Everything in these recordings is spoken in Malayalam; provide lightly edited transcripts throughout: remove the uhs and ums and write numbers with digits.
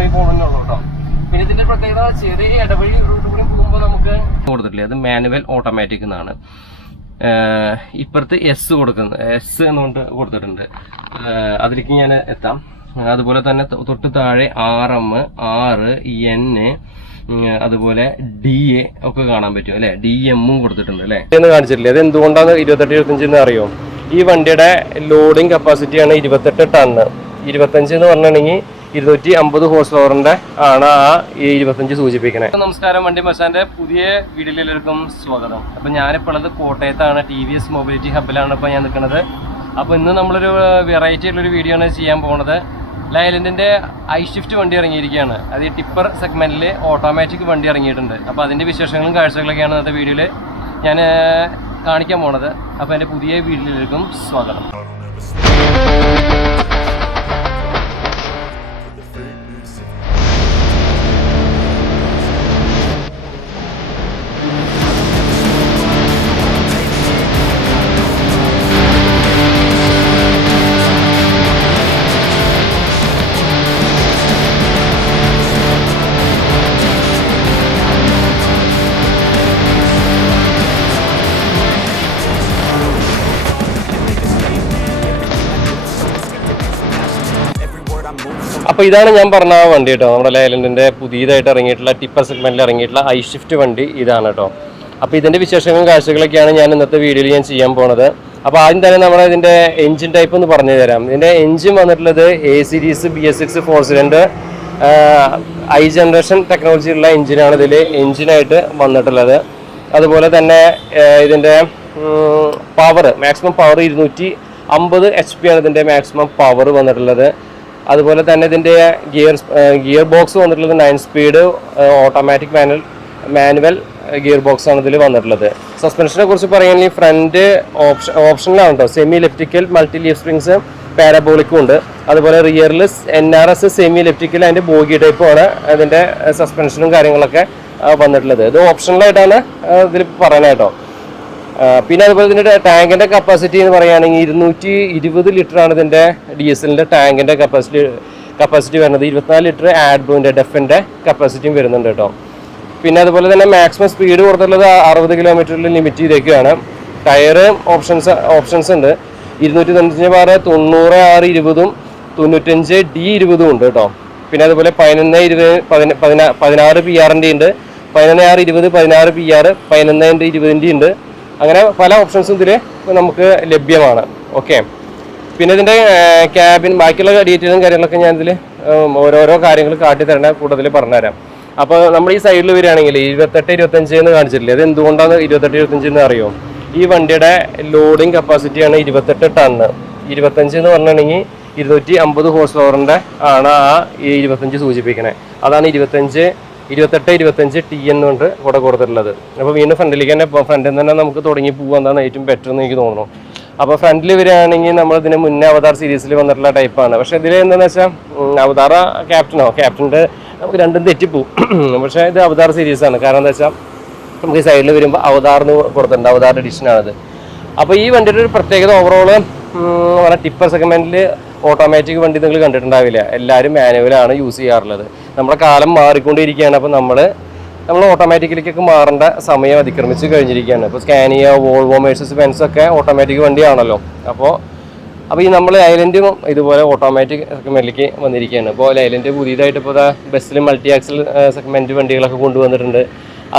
പുറകെ പോകണമെന്നുള്ളൂ കേട്ടോ. പിന്നെ ഇതിന്റെ പ്രത്യേകത ചെറിയ ഇടവഴി റൂട്ട് കൂടി പോകുമ്പോൾ നമുക്ക് കൊടുത്തിട്ടില്ല, അത് മാനുവൽ ഓട്ടോമാറ്റിക് എന്നാണ്. ഇപ്പുറത്ത് എസ് കൊടുക്കുന്നത്, എസ് എന്നുകൊണ്ട് കൊടുത്തിട്ടുണ്ട്. അതിലേക്ക് ഞാൻ എത്താം. അതുപോലെ തന്നെ തൊട്ട് താഴെ RM, R, N, അതുപോലെ DA ഒക്കെ കാണാൻ പറ്റും അല്ലെ. DM കൊടുത്തിട്ടുണ്ട് അല്ലെ. കാണിച്ചിട്ടില്ലേ, അത് എന്തുകൊണ്ടാണ് 28-25 അറിയോ? ഈ വണ്ടിയുടെ ലോഡിംഗ് കപ്പാസിറ്റിയാണ് 28 ടണ്ണ്. 25 എന്ന് പറഞ്ഞിട്ടുണ്ടെങ്കിൽ 250 ഹോഴ്സ് പവറിന്റെ ആണ് ആ 25 സൂചിപ്പിക്കുന്നത്. നമസ്കാരം, വണ്ടി മച്ചാന്റെ പുതിയ വീഡിയോയിലേക്കും സ്വാഗതം. അപ്പൊ ഞാനിപ്പോൾ ഉള്ളത് കോട്ടയത്താണ്, TVS മൊബിലിറ്റി ഹബിലാണ് ഇപ്പൊ ഞാൻ നിൽക്കുന്നത്. അപ്പൊ ഇന്ന് നമ്മളൊരു വെറൈറ്റി ഉള്ളൊരു വീഡിയോ ആണ് ചെയ്യാൻ പോകുന്നത്. ലൈലൻഡിന്റെ iShift വണ്ടി ഇറങ്ങിയിരിക്കുകയാണ്. അത് ഈ ടിപ്പർ സെഗ്മെന്റിൽ ഓട്ടോമാറ്റിക് വണ്ടി ഇറങ്ങിയിട്ടുണ്ട്. അപ്പോൾ അതിന്റെ വിശേഷങ്ങളും കാഴ്ചകളൊക്കെയാണ് ഇന്നത്തെ വീഡിയോയിൽ ഞാൻ കാണിക്കാൻ പോണത്. അപ്പോൾ എൻ്റെ പുതിയ വീഡിയോയിലേക്കും സ്വാഗതം. അപ്പോൾ ഇതാണ് ഞാൻ പറഞ്ഞ ആ വണ്ടി കേട്ടോ, നമ്മുടെ ലൈലൻഡിൻ്റെ പുതിയതായിട്ട് ഇറങ്ങിയിട്ടുള്ള ടിപ്പർ സെഗ്മെന്റിൽ ഇറങ്ങിയിട്ടുള്ള iShift വണ്ടി ഇതാണ് കേട്ടോ. അപ്പോൾ ഇതിൻ്റെ വിശേഷങ്ങളും കാഴ്ചകളൊക്കെയാണ് ഞാൻ ഇന്നത്തെ വീഡിയോയിൽ ഞാൻ ചെയ്യാൻ പോണത്. അപ്പോൾ ആദ്യം തന്നെ നമ്മൾ ഇതിൻ്റെ എഞ്ചിൻ ടൈപ്പ് ഒന്ന് പറഞ്ഞു തരാം. ഇതിൻ്റെ എഞ്ചിൻ വന്നിട്ടുള്ളത് A series BS6 4 cylinder I generation technology ഉള്ള എഞ്ചിനാണ് ഇതിൽ എഞ്ചിനായിട്ട് വന്നിട്ടുള്ളത്. അതുപോലെ തന്നെ ഇതിൻ്റെ പവർ, മാക്സിമം പവർ 250 HP ആണ് ഇതിൻ്റെ മാക്സിമം പവർ വന്നിട്ടുള്ളത്. അതുപോലെ തന്നെ ഇതിൻ്റെ ഗിയർ ബോക്സ് വന്നിട്ടുള്ളത് 9 speed automatic manual gear box ആണ് ഇതിൽ വന്നിട്ടുള്ളത്. സസ്പെൻഷനെ കുറിച്ച് പറയുകയാണെങ്കിൽ ഫ്രണ്ട് ഓപ്ഷനിലാണ് കേട്ടോ, semi electrical multi leaf springs പാരബോളിക്കും ഉണ്ട്. അതുപോലെ റിയറിൽ NRS സെമി ഇലക്ട്രിക്കൽ അതിൻ്റെ ബോഗി ടൈപ്പുമാണ് അതിൻ്റെ സസ്പെൻഷനും കാര്യങ്ങളൊക്കെ വന്നിട്ടുള്ളത്. ഇത് ഓപ്ഷണലായിട്ടാണ് ഇതിൽ പറയാനായിട്ടോ. പിന്നെ അതുപോലെ ഇതിൻ്റെ ടാങ്കിൻ്റെ കപ്പാസിറ്റി എന്ന് പറയുകയാണെങ്കിൽ 220 ലിറ്ററാണ് ഇതിൻ്റെ ഡീസലിൻ്റെ ടാങ്കിൻ്റെ കപ്പാസിറ്റി വരുന്നത്. 24 ലിറ്റർ ആഡ്ബ്ലൂവിൻ്റെ ഡെഫിൻ്റെ കപ്പാസിറ്റിയും വരുന്നുണ്ട് കേട്ടോ. പിന്നെ അതുപോലെ തന്നെ മാക്സിമം സ്പീഡ് കൊടുത്തുള്ളത് 60 കിലോമീറ്ററിൽ ലിമിറ്റ് ചെയ്തേക്കുകയാണ്. ടയർ ഓപ്ഷൻസ് ഉണ്ട്. 295 ബാർ 90 R20 95 D20 ഉണ്ട് കേട്ടോ. പിന്നെ അതുപോലെ 16 PR ഉണ്ട്, 11 R20 16 PR 11 20 ഉണ്ട്. അങ്ങനെ പല ഓപ്ഷൻസും ഇതിൽ നമുക്ക് ലഭ്യമാണ്. ഓക്കെ, പിന്നെ ഇതിൻ്റെ ക്യാബിൻ ബാക്കിയുള്ള ഡീറ്റെയിലും കാര്യങ്ങളൊക്കെ ഞാൻ ഇതിൽ ഓരോരോ കാര്യങ്ങൾ കാട്ടിത്തരേണ്ട കൂടുതൽ പറഞ്ഞുതരാം. അപ്പോൾ നമ്മൾ ഈ സൈഡിൽ വരികയാണെങ്കിൽ 28-25 എന്ന് കാണിച്ചിട്ടില്ലേ, അത് എന്തുകൊണ്ടാണ് 28-25 എന്ന് അറിയോ? ഈ വണ്ടിയുടെ ലോഡിംഗ് കപ്പാസിറ്റിയാണ് 28 ടണ്ണ്. 25 എന്ന് പറഞ്ഞിട്ടുണ്ടെങ്കിൽ 250 ഹോഴ്സ് പവറിൻ്റെ ആണ് ആ 25 സൂചിപ്പിക്കണേ. അതാണ് 28-25 T എന്നുകൊണ്ട് കൂടെ കൊടുത്തിട്ടുള്ളത്. അപ്പോൾ വീണ്ടും ഫ്രണ്ടിലേക്ക് തന്നെ ഫ്രണ്ടിൽ തന്നെ നമുക്ക് തുടങ്ങി പോകാൻ ഏറ്റവും ബെറ്റർ എന്ന് എനിക്ക് തോന്നുന്നു. അപ്പോൾ ഫ്രണ്ടിൽ വരികയാണെങ്കിൽ നമ്മൾ ഇതിന് മുന്നേ അവതാർ സീരീസിൽ വന്നിട്ടുള്ള ടൈപ്പാണ്. പക്ഷേ ഇതിൽ എന്താണെന്ന് വെച്ചാൽ അവതാർ ക്യാപ്റ്റൻ്റെ നമുക്ക് രണ്ടും തെറ്റിപ്പോവും. പക്ഷേ ഇത് അവതാർ സീരീസാണ്. കാരണം എന്താ വെച്ചാൽ നമുക്ക് ഈ സൈഡിൽ വരുമ്പോൾ അവതാറിന് കൊടുത്തിട്ടുണ്ട്, അവതാർ എഡിഷനാണത്. അപ്പോൾ ഈ വണ്ടിയുടെ ഒരു പ്രത്യേകത ഓവറോൾ ടിപ്പർ സെഗ്മെന്റിൽ ഓട്ടോമാറ്റിക് വണ്ടി നിങ്ങൾ കണ്ടിട്ടുണ്ടാവില്ല, എല്ലാവരും മാനുവലാണ് യൂസ് ചെയ്യാറുള്ളത്. നമ്മുടെ കാലം മാറിക്കൊണ്ടിരിക്കുകയാണ്. അപ്പോൾ നമ്മൾ ഓട്ടോമാറ്റിക്കിലേക്കൊക്കെ മാറേണ്ട സമയം അതിക്രമിച്ച് കഴിഞ്ഞിരിക്കുകയാണ്. ഇപ്പോൾ സ്കാനിയ, വോൾവോ, മെഴ്സീഡസ് ബെൻസ് ഒക്കെ ഓട്ടോമാറ്റിക് വണ്ടിയാണല്ലോ. അപ്പോൾ ഈ നമ്മൾ ലൈലൻഡും ഇതുപോലെ ഓട്ടോമാറ്റിക് സെഗ്മെന്റിലേക്ക് വന്നിരിക്കുകയാണ്. ഇപ്പോൾ ലൈലൻഡ് പുതിയതായിട്ട് ഇപ്പോൾ ബസ്സിൽ മൾട്ടി ആക്സൽ സെഗ്മെന്റ് വണ്ടികളൊക്കെ കൊണ്ടുവന്നിട്ടുണ്ട്.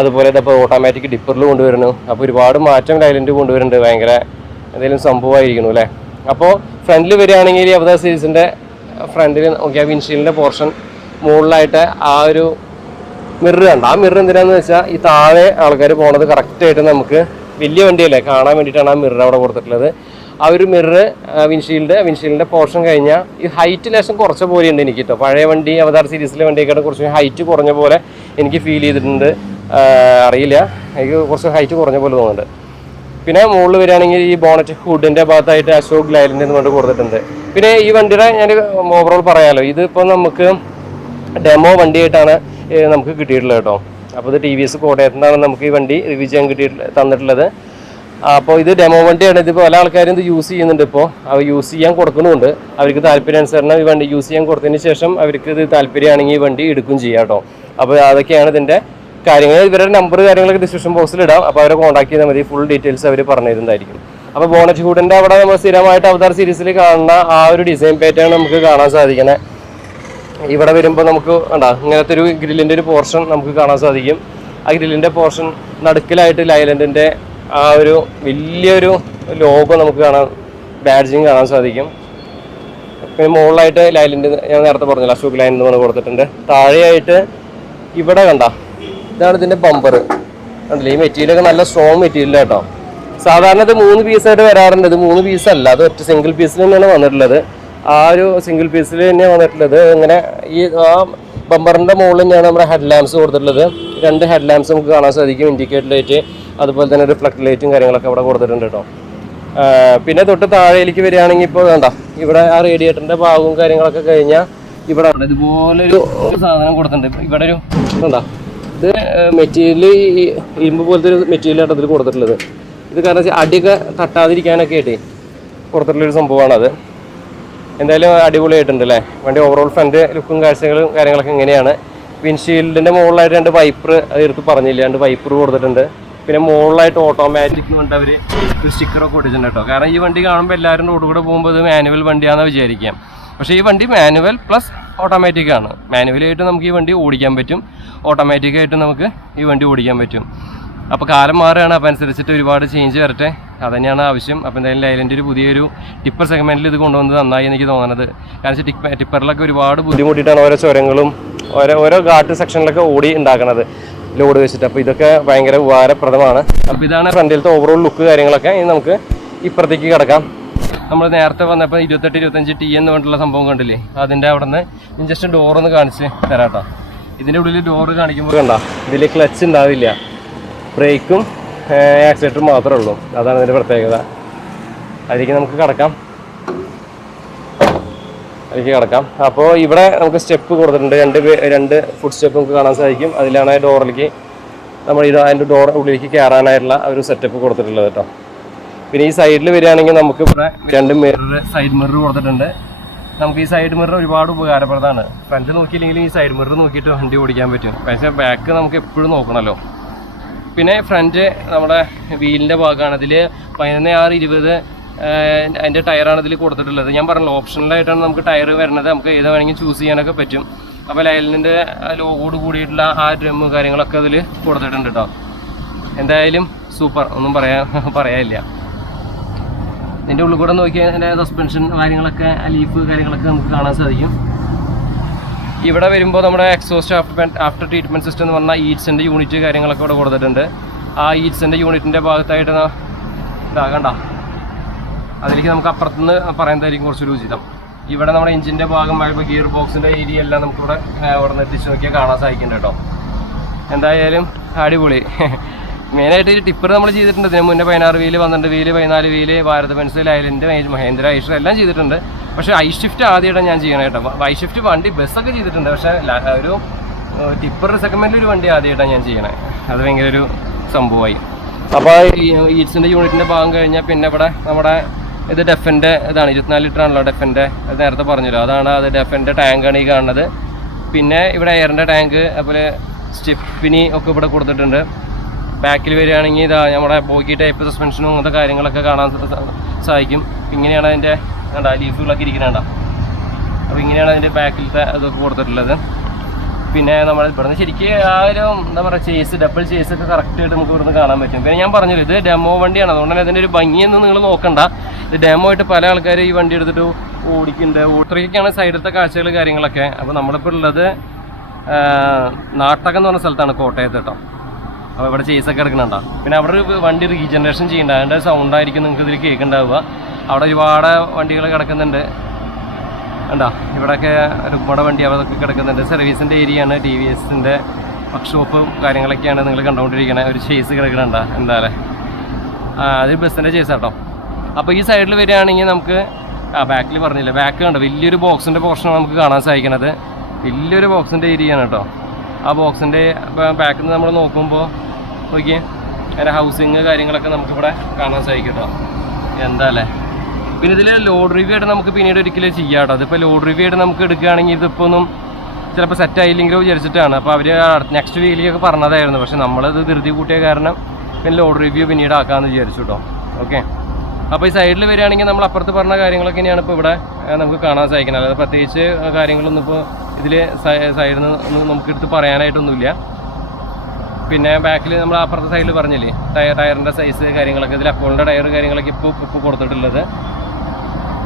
അതുപോലെ ഇപ്പോൾ ഓട്ടോമാറ്റിക് ഡിപ്പറിൽ കൊണ്ടുവരുന്നു. അപ്പോൾ ഒരുപാട് മാറ്റം ലൈലൻഡ് കൊണ്ടുവരുന്നുണ്ട്. ഭയങ്കര എന്തെങ്കിലും സംഭവമായിരിക്കുന്നു അല്ലേ. അപ്പോൾ ഫ്രണ്ടിൽ വരികയാണെങ്കിൽ ഈ അവതാർ സീരീസിൻ്റെ ഫ്രണ്ടിൽ നോക്കിയാൽ വിൻഷീൽഡിൻ്റെ പോർഷൻ മുകളിലായിട്ട് ആ ഒരു മിറർ കണ്ട. ആ മിറർ എന്തിനാണെന്ന് വെച്ചാൽ ഈ താഴെ ആൾക്കാർ പോണത് കറക്റ്റായിട്ട് നമുക്ക് വലിയ വണ്ടിയല്ലേ കാണാൻ വേണ്ടിയിട്ടാണ് ആ മിറർ അവിടെ കൊടുത്തിട്ടുള്ളത്. ആ ഒരു മിറർ വിൻഷീൽഡിൻ്റെ പോർഷൻ കഴിഞ്ഞാൽ ഈ ഹൈറ്റ് ലേശം കുറച്ച പോലെയുണ്ട് എനിക്ക് കേട്ടോ. പഴയ വണ്ടി അവതാർ സീരീസിലെ വണ്ടിയൊക്കെ കുറച്ച് ഹൈറ്റ് കുറഞ്ഞ പോലെ എനിക്ക് ഫീൽ ചെയ്തിട്ടുണ്ട്. അറിയില്ല, എനിക്ക് കുറച്ച് ഹൈറ്റ് കുറഞ്ഞ പോലെ തോന്നുന്നുണ്ട്. പിന്നെ മുകളിൽ വരികയാണെങ്കിൽ ഈ ബോണറ്റ് ഹുഡിൻ്റെ ഭാഗത്തായിട്ട് അശോക് ലൈലൻഡ് എന്ന് പറഞ്ഞിട്ട് കൊടുത്തിട്ടുണ്ട്. പിന്നെ ഈ വണ്ടിയുടെ ഞാൻ ഓവറോൾ പറയാമല്ലോ, ഇതിപ്പോൾ നമുക്ക് ഡെമോ വണ്ടിയായിട്ടാണ് നമുക്ക് കിട്ടിയിട്ടുള്ളത് കേട്ടോ. അപ്പോൾ ഇത് TVS കോട്ടയത്തു നിന്നാണ് നമുക്ക് ഈ വണ്ടി റിവ്യൂ ചെയ്യാൻ തന്നിട്ടുള്ളത്. അപ്പോൾ ഇത് ഡെമോ വണ്ടിയാണ്. ഇത് പല ആൾക്കാരും ഇത് യൂസ് ചെയ്യുന്നുണ്ട്. ഇപ്പോൾ അവർ യൂസ് ചെയ്യാൻ കൊടുക്കുന്നുണ്ട്. അവർക്ക് താല്പര്യാനുസരണം ഈ വണ്ടി യൂസ് ചെയ്യാൻ കൊടുത്തതിന് ശേഷം അവർക്ക് ഇത് താല്പര്യമാണെങ്കിൽ ഈ വണ്ടി എടുക്കും ചെയ്യാം കേട്ടോ. അപ്പോൾ അതൊക്കെയാണ് ഇതിൻ്റെ കാര്യങ്ങൾ. ഇവരുടെ നമ്പർ കാര്യങ്ങളൊക്കെ ഡിസ്ക്രിപ്ഷൻ ബോക്സിൽ ഇടാം. അപ്പോൾ അവരെ കോൺടാക്ട് ചെയ്താൽ മതി. ഫുൾ ഡീറ്റെയിൽസ് അവർ പറഞ്ഞു തരുന്നതായിരിക്കും. അപ്പോൾ ബോണറ്റ് ഹൂഡിൻ്റെ അവിടെ നമ്മൾ സ്ഥിരമായിട്ട് അവതാർ സീരീസിൽ കാണുന്ന ആ ഒരു ഡിസൈൻ പാറ്റേൺ നമുക്ക് കാണാൻ സാധിക്കണേ. ഇവിടെ വരുമ്പോൾ നമുക്ക് ഇങ്ങനത്തെ ഒരു ഗ്രില്ലിൻ്റെ ഒരു പോർഷൻ നമുക്ക് കാണാൻ സാധിക്കും. ആ ഗ്രില്ലിൻ്റെ പോർഷൻ നടുക്കിലായിട്ട് ലൈലൻഡിൻ്റെ ആ ഒരു വലിയൊരു ലോഗോ നമുക്ക് കാണാൻ, ബാഡ്ജിങ് കാണാൻ സാധിക്കും. പിന്നെ മുകളിലായിട്ട് ലൈലൻഡ് ഞാൻ നേരത്തെ പറഞ്ഞില്ല, അശോക് ലൈൻ എന്ന് പറഞ്ഞ് കൊടുത്തിട്ടുണ്ട്. താഴെയായിട്ട് ഇവിടെ ഇതാണ് ഇതിൻ്റെ ബമ്പർ. കണ്ടില്ലേ, ഈ മെറ്റീരിയലൊക്കെ നല്ല സ്ട്രോങ് മെറ്റീരിയൽ കേട്ടോ. സാധാരണ ഇത് 3 പീസായിട്ട് വരാറുണ്ട്. ഇത് 3 പീസല്ല, അത് ഒറ്റ സിംഗിൾ പീസിൽ തന്നെയാണ് വന്നിട്ടുള്ളത്. ആ ഒരു സിംഗിൾ പീസിൽ തന്നെയാണ് വന്നിട്ടുള്ളത്. ഇങ്ങനെ ഈ ആ ബമ്പറിൻ്റെ മുകളിൽ തന്നെയാണ് നമ്മുടെ ഹെഡ് ലാമ്പ്സ് കൊടുത്തിട്ടുള്ളത്. 2 ഹെഡ് ലാമ്പ്സ് നമുക്ക് കാണാൻ സാധിക്കും, ഇൻഡിക്കേറ്റർ ലൈറ്റ്, അതുപോലെ തന്നെ റിഫ്ലക്ട് ലൈറ്റും കാര്യങ്ങളൊക്കെ അവിടെ കൊടുത്തിട്ടുണ്ട് കേട്ടോ. പിന്നെ തൊട്ട് താഴേക്ക് വരികയാണെങ്കിൽ ഇപ്പോൾ ഇവിടെ ആ റേഡിയേറ്ററിൻ്റെ ഭാഗവും കാര്യങ്ങളൊക്കെ കഴിഞ്ഞാൽ ഇവിടെ ഇതുപോലൊരു സാധനം കൊടുത്തിട്ടുണ്ട്. ഇവിടെ ഒരു ഇത് മെറ്റീരിയൽ ഇരുമ്പ് പോലത്തെ ഒരു മെറ്റീരിയലാണ് ഇതിൽ കൊടുത്തിട്ടുള്ളത്. ഇത് കാരണം വെച്ചാൽ അടിയൊക്കെ തട്ടാതിരിക്കാനൊക്കെ ആയിട്ട് കൊടുത്തിട്ടുള്ളൊരു സംഭവമാണത്. എന്തായാലും അടിപൊളിയായിട്ടുണ്ട് അല്ലേ വണ്ടി. ഓവറോൾ ഫ്രണ്ട് ലുക്കും കാഴ്ചകളും കാര്യങ്ങളൊക്കെ ഇങ്ങനെയാണ്. വിൻഷീൽഡിൻ്റെ മുകളിലായിട്ട് 2 വൈപ്പർ അത് എടുത്ത് പറഞ്ഞില്ല, 2 വൈപ്പർ കൊടുത്തിട്ടുണ്ട്. പിന്നെ മുകളിലായിട്ട് ഓട്ടോമാറ്റിക് കൊണ്ട് അവർ ഒരു സ്റ്റിക്കറൊക്കെ ഒട്ടിച്ചിട്ടുണ്ട് കേട്ടോ. കാരണം ഈ വണ്ടി കാണുമ്പോൾ എല്ലാവരും റോഡ് കൂടെ പോകുമ്പോൾ ഇത് മാനുവൽ വണ്ടിയാണെന്ന് വിചാരിക്കാം. പക്ഷേ ഈ വണ്ടി മാനുവൽ പ്ലസ് ഓട്ടോമാറ്റിക് ആണ്. മാനുവലായിട്ട് നമുക്ക് ഈ വണ്ടി ഓടിക്കാൻ പറ്റും, ഓട്ടോമാറ്റിക്കായിട്ട് നമുക്ക് ഈ വണ്ടി ഓടിക്കാൻ പറ്റും. അപ്പോൾ കാലം മാറുകയാണ്, അപ്പോൾ അനുസരിച്ചിട്ട് ഒരുപാട് ചേഞ്ച് വരട്ടെ, അതുതന്നെയാണ് ആവശ്യം. അപ്പോൾ എന്തായാലും ലൈലൻഡ് ഒരു പുതിയൊരു ടിപ്പർ സെഗ്മെൻറ്റിൽ ഇത് കൊണ്ടുവന്നത് നന്നായി എനിക്ക് തോന്നുന്നത്. കാരണം വെച്ചാൽ ടിപ്പറിലൊക്കെ ഒരുപാട് ബുദ്ധിമുട്ടിയിട്ടാണ് ഓരോ ചുരങ്ങളും ഓരോ ഘാട്ട് സെക്ഷനിലൊക്കെ ഓടി ഉണ്ടാക്കുന്നത് ലോഡ് വെച്ചിട്ട്. അപ്പോൾ ഇതൊക്കെ ഭയങ്കര ഉപകാരപ്രദമാണ്. അപ്പോൾ ഇതാണ് ഫ്രണ്ടിലത്തെ ഓവറോൾ ലുക്ക് കാര്യങ്ങളൊക്കെ. ഇനി നമുക്ക് ഇപ്പുറത്തേക്ക് കിടക്കാം. നമ്മൾ നേരത്തെ വന്നപ്പോൾ 28-25 ടി എന്ന് പറഞ്ഞിട്ടുള്ള സംഭവം കണ്ടില്ലേ, അതിൻ്റെ അവിടെ നിന്ന് ജസ്റ്റ് ഡോറൊന്ന് കാണിച്ച് തരാം കേട്ടോ. ഇതിൻ്റെ ഉള്ളിൽ ഡോറ് കാണിക്കുമ്പോൾ കണ്ടോ, ഇതിൽ ക്ലച്ച് ഉണ്ടാവില്ല, ബ്രേക്കും ആക്സിലേറ്ററും മാത്രമേ ഉള്ളൂ. അതാണ് ഇതിൻ്റെ പ്രത്യേകത. അതിലേക്ക് നമുക്ക് കിടക്കാം. അപ്പോൾ ഇവിടെ നമുക്ക് സ്റ്റെപ്പ് കൊടുത്തിട്ടുണ്ട്. 2 ഫുഡ് സ്റ്റെപ്പ് നമുക്ക് കാണാൻ സാധിക്കും. അതിലാണ് ഡോറിലേക്ക് നമ്മൾ അതിൻ്റെ ഡോർ ഉള്ളിലേക്ക് കയറാനായിട്ടുള്ള ഒരു സെറ്റപ്പ് കൊടുത്തിട്ടുള്ളത് കേട്ടോ. പിന്നെ ഈ സൈഡിൽ വരികയാണെങ്കിൽ നമുക്ക് ഇവിടെ 2 മിറർ, സൈഡ് മിറർ കൊടുത്തിട്ടുണ്ട്. നമുക്ക് ഈ സൈഡ് മിറർ ഒരുപാട് ഉപകാരപ്രദമാണ്. ഫ്രണ്ട് നോക്കിയില്ലെങ്കിലും ഈ സൈഡ് മിറർ നോക്കിയിട്ട് വണ്ടി ഓടിക്കാൻ പറ്റും. പക്ഷേ ബാക്ക് നമുക്ക് എപ്പോഴും നോക്കണമല്ലോ. പിന്നെ ഫ്രണ്ട് നമ്മുടെ വീലിൻ്റെ ഭാഗമാണ്. ഇതിൽ 11/6/20 അതിൻ്റെ ടയറാണ് ഇതിൽ കൊടുത്തിട്ടുള്ളത്. ഞാൻ പറഞ്ഞല്ലോ, ഓപ്ഷണലായിട്ടാണ് നമുക്ക് ടയർ വരുന്നത്. നമുക്ക് ഏത് വേണമെങ്കിൽ ചൂസ് ചെയ്യാനൊക്കെ പറ്റും. അപ്പോൾ ലൈലിൻ്റെ ലോഗോട് കൂടിയിട്ടുള്ള ആ ഡ്രമ്മ് കാര്യങ്ങളൊക്കെ അതിൽ കൊടുത്തിട്ടുണ്ട് കേട്ടോ. എന്തായാലും സൂപ്പർ, ഒന്നും പറയാനില്ല. ഇതിൻ്റെ ഉള്ളിൽ കൂടെ നോക്കിയാൽ അതിൻ്റെ സസ്പെൻഷൻ കാര്യങ്ങളൊക്കെ, ലീഫ് കാര്യങ്ങളൊക്കെ നമുക്ക് കാണാൻ സാധിക്കും. ഇവിടെ വരുമ്പോൾ നമ്മുടെ എക്സോസ്റ്റ് ആഫ്റ്റർ ട്രീറ്റ്മെൻറ്റ് സിസ്റ്റം എന്ന് പറഞ്ഞാൽ ഈറ്റ്സിൻ്റെ യൂണിറ്റ് കാര്യങ്ങളൊക്കെ ഇവിടെ കൊടുത്തിട്ടുണ്ട്. ആ ഈറ്റ്സിൻ്റെ യൂണിറ്റിൻ്റെ ഭാഗത്തായിട്ട് കണ്ട അതിലേക്ക് നമുക്ക് അപ്പുറത്തുനിന്ന് പറയുന്നതായിരിക്കും കുറച്ചൊരു ഉചിതം. ഇവിടെ നമ്മുടെ എഞ്ചിൻ്റെ ഭാഗം വരുമ്പോൾ ഗിയർ ബോക്സിൻ്റെ ഏരിയ എല്ലാം നമുക്കിവിടെ അവിടെ നിന്ന് എത്തിച്ച് നോക്കിയാൽ കാണാൻ സാധിക്കുന്നുണ്ട് കേട്ടോ. എന്തായാലും അടിപൊളി. മെയിനായിട്ട് ഈ ടിപ്പർ നമ്മൾ ചെയ്തിട്ടുണ്ട്. ഇതിന് മുന്നേ 16 wheel, 12 wheel, 14 wheel, Bharat Benz, Leyland, Mahendra, Eicher എല്ലാം ചെയ്തിട്ടുണ്ട്. പക്ഷേ ഐ ഷിഫ്റ്റ് ആദ്യമായിട്ടാണ് ഞാൻ ചെയ്യണം കേട്ടോ. ഐ ഷിഫ്റ്റ് വണ്ടി ബസ്സൊക്കെ ചെയ്തിട്ടുണ്ട്. പക്ഷേ ഒരു ടിപ്പർ സെഗ്മെൻറ്റിൽ ഒരു വണ്ടി ആദ്യമായിട്ടാണ് ഞാൻ ചെയ്യണേ. അത് ഭയങ്കര ഒരു സംഭവമായി. അപ്പോൾ ഈ ഈറ്റ്സിൻ്റെ യൂണിറ്റിൻ്റെ ഭാഗം കഴിഞ്ഞാൽ പിന്നെ ഇവിടെ നമ്മുടെ ഇത് ഡെഫിൻ്റെ ഇതാണ്, 24 ലിറ്റർ ആണല്ലോ ഡെഫിൻ്റെ. അത് നേരത്തെ പറഞ്ഞല്ലോ, അതാണ് അത് ഡെഫിൻ്റെ ടാങ്കാണ് ഈ കാണുന്നത്. പിന്നെ ഇവിടെ എയറിൻ്റെ ടാങ്ക്, അതുപോലെ സ്റ്റെപ്പിനി ഒക്കെ ഇവിടെ കൊടുത്തിട്ടുണ്ട്. ബാക്കിൽ വരികയാണെങ്കിൽ ഇതാ നമ്മുടെ ബോഗി ടൈപ്പ് സസ്പെൻഷനും അങ്ങനത്തെ കാര്യങ്ങളൊക്കെ കാണാൻ സാധിക്കും. ഇങ്ങനെയാണ് അതിൻ്റെ ലീഫുകളൊക്കെ ഇരിക്കുന്നുണ്ട. അപ്പോൾ ഇങ്ങനെയാണ് അതിൻ്റെ ബാക്കിലത്തെ അതൊക്കെ കൊടുത്തിട്ടുള്ളത്. പിന്നെ നമ്മൾ ഇവിടുന്ന് ശരിക്കും ആ ഒരു എന്താ പറയുക ചേസ്, ഡബിൾ ചേസൊക്കെ കറക്റ്റായിട്ട് നമുക്ക് ഇവിടുന്ന് കാണാൻ പറ്റും. പിന്നെ ഞാൻ പറഞ്ഞല്ലോ, ഇത് ഡെമോ വണ്ടിയാണ്. അതുകൊണ്ട് തന്നെ അതിൻ്റെ ഒരു ഭംഗിയൊന്നും നിങ്ങൾ നോക്കണ്ട. ഇത് ഡെമോ ആയിട്ട് പല ആൾക്കാരും ഈ വണ്ടി എടുത്തിട്ട് ഓടിക്കുന്നുണ്ട്. ഇത്രയൊക്കെയാണ് സൈഡിലത്തെ കാഴ്ചകൾ കാര്യങ്ങളൊക്കെ. അപ്പോൾ നമ്മളിപ്പോൾ ഉള്ളത് നാട്ടകം എന്ന് പറഞ്ഞ സ്ഥലത്താണ്, കോട്ടയത്ത് കേട്ടോ. അപ്പോൾ ഇവിടെ ചേസൊക്കെ എടുക്കുന്നുണ്ടോ. പിന്നെ അവിടെ ഒരു വണ്ടി റീജനറേഷൻ ചെയ്യേണ്ട, അതിൻ്റെ സൗണ്ടായിരിക്കും നിങ്ങൾക്ക് ഇതിൽ കേൾക്കുന്നുണ്ടാവുക. അവിടെ ഒരുപാട് വണ്ടികൾ കിടക്കുന്നുണ്ട് കണ്ടോ. ഇവിടെയൊക്കെ രുക്മയുടെ വണ്ടി അതൊക്കെ കിടക്കുന്നുണ്ട്. സർവീസിൻ്റെ ഏരിയ ആണ്. TVSൻ്റെ വർക്ക്ഷോപ്പും കാര്യങ്ങളൊക്കെയാണ് നിങ്ങൾ കണ്ടുകൊണ്ടിരിക്കുന്നത്. ഒരു ചേസ് കിടക്കുന്നുണ്ടോ എന്തായാലേ. അത് ബസ്സിൻ്റെ ചേസ് കേട്ടോ. അപ്പോൾ ഈ സൈഡിൽ വരികയാണെങ്കിൽ നമുക്ക് ബാക്കിൽ പറഞ്ഞില്ല, ബാക്ക് കണ്ടോ വലിയൊരു ബോക്സിൻ്റെ പോർഷനാണ് നമുക്ക് കാണാൻ സാധിക്കുന്നത്. വലിയൊരു ബോക്സിൻ്റെ ഏരിയ ആണ് കേട്ടോ. ആ ബോക്സിൻ്റെ ബാക്കിൽ നിന്ന് നമ്മൾ നോക്കുമ്പോൾ നോക്കിയേ അങ്ങനെ ഹൗസിങ് കാര്യങ്ങളൊക്കെ നമുക്കിവിടെ കാണാൻ സാധിക്കും കേട്ടോ. എന്താ അല്ലേ. പിന്നെ ഇതിൽ ലോഡ് റിവ്യൂ ആയിട്ട് നമുക്ക് പിന്നീട് ഒരിക്കലും ചെയ്യാം കേട്ടോ. അതിപ്പോൾ ലോഡ് റിവ്യൂ ആയിട്ട് നമുക്ക് എടുക്കുകയാണെങ്കിൽ ഇതിപ്പോൾ ഒന്നും ചിലപ്പോൾ സെറ്റ് ആയില്ലെങ്കിലോ വിചാരിച്ചിട്ടാണ്. അപ്പോൾ അവർ നെക്സ്റ്റ് വീക്കിലേക്ക് പറഞ്ഞതായിരുന്നു. പക്ഷേ നമ്മളത് ധൃതി കൂട്ടിയ കാരണം പിന്നെ ലോഡ് റിവ്യൂ പിന്നീട് ആക്കാമെന്ന് വിചാരിച്ചു കേട്ടോ. ഓക്കെ, അപ്പോൾ ഈ സൈഡിൽ വരികയാണെങ്കിൽ നമ്മൾ അപ്പുറത്ത് പറഞ്ഞ കാര്യങ്ങളൊക്കെ തന്നെയാണ് ഇപ്പോൾ ഇവിടെ നമുക്ക് കാണാൻ സാധിക്കുന്നത്. അതായത് പ്രത്യേകിച്ച് കാര്യങ്ങളൊന്നും ഇപ്പോൾ ഇതിൽ സൈഡിൽ നിന്ന് നമുക്ക് എടുത്ത് പറയാനായിട്ടൊന്നുമില്ല. പിന്നെ ബാക്കിൽ നമ്മൾ അപ്പുറത്തെ സൈഡിൽ പറഞ്ഞില്ലേ ടയറിൻ്റെ സൈസ് കാര്യങ്ങളൊക്കെ, ഇതിൽ അപ്പോളിൻ്റെ ടയർ കാര്യങ്ങളൊക്കെ ഇപ്പോൾ കൊടുത്തിട്ടുള്ളത്.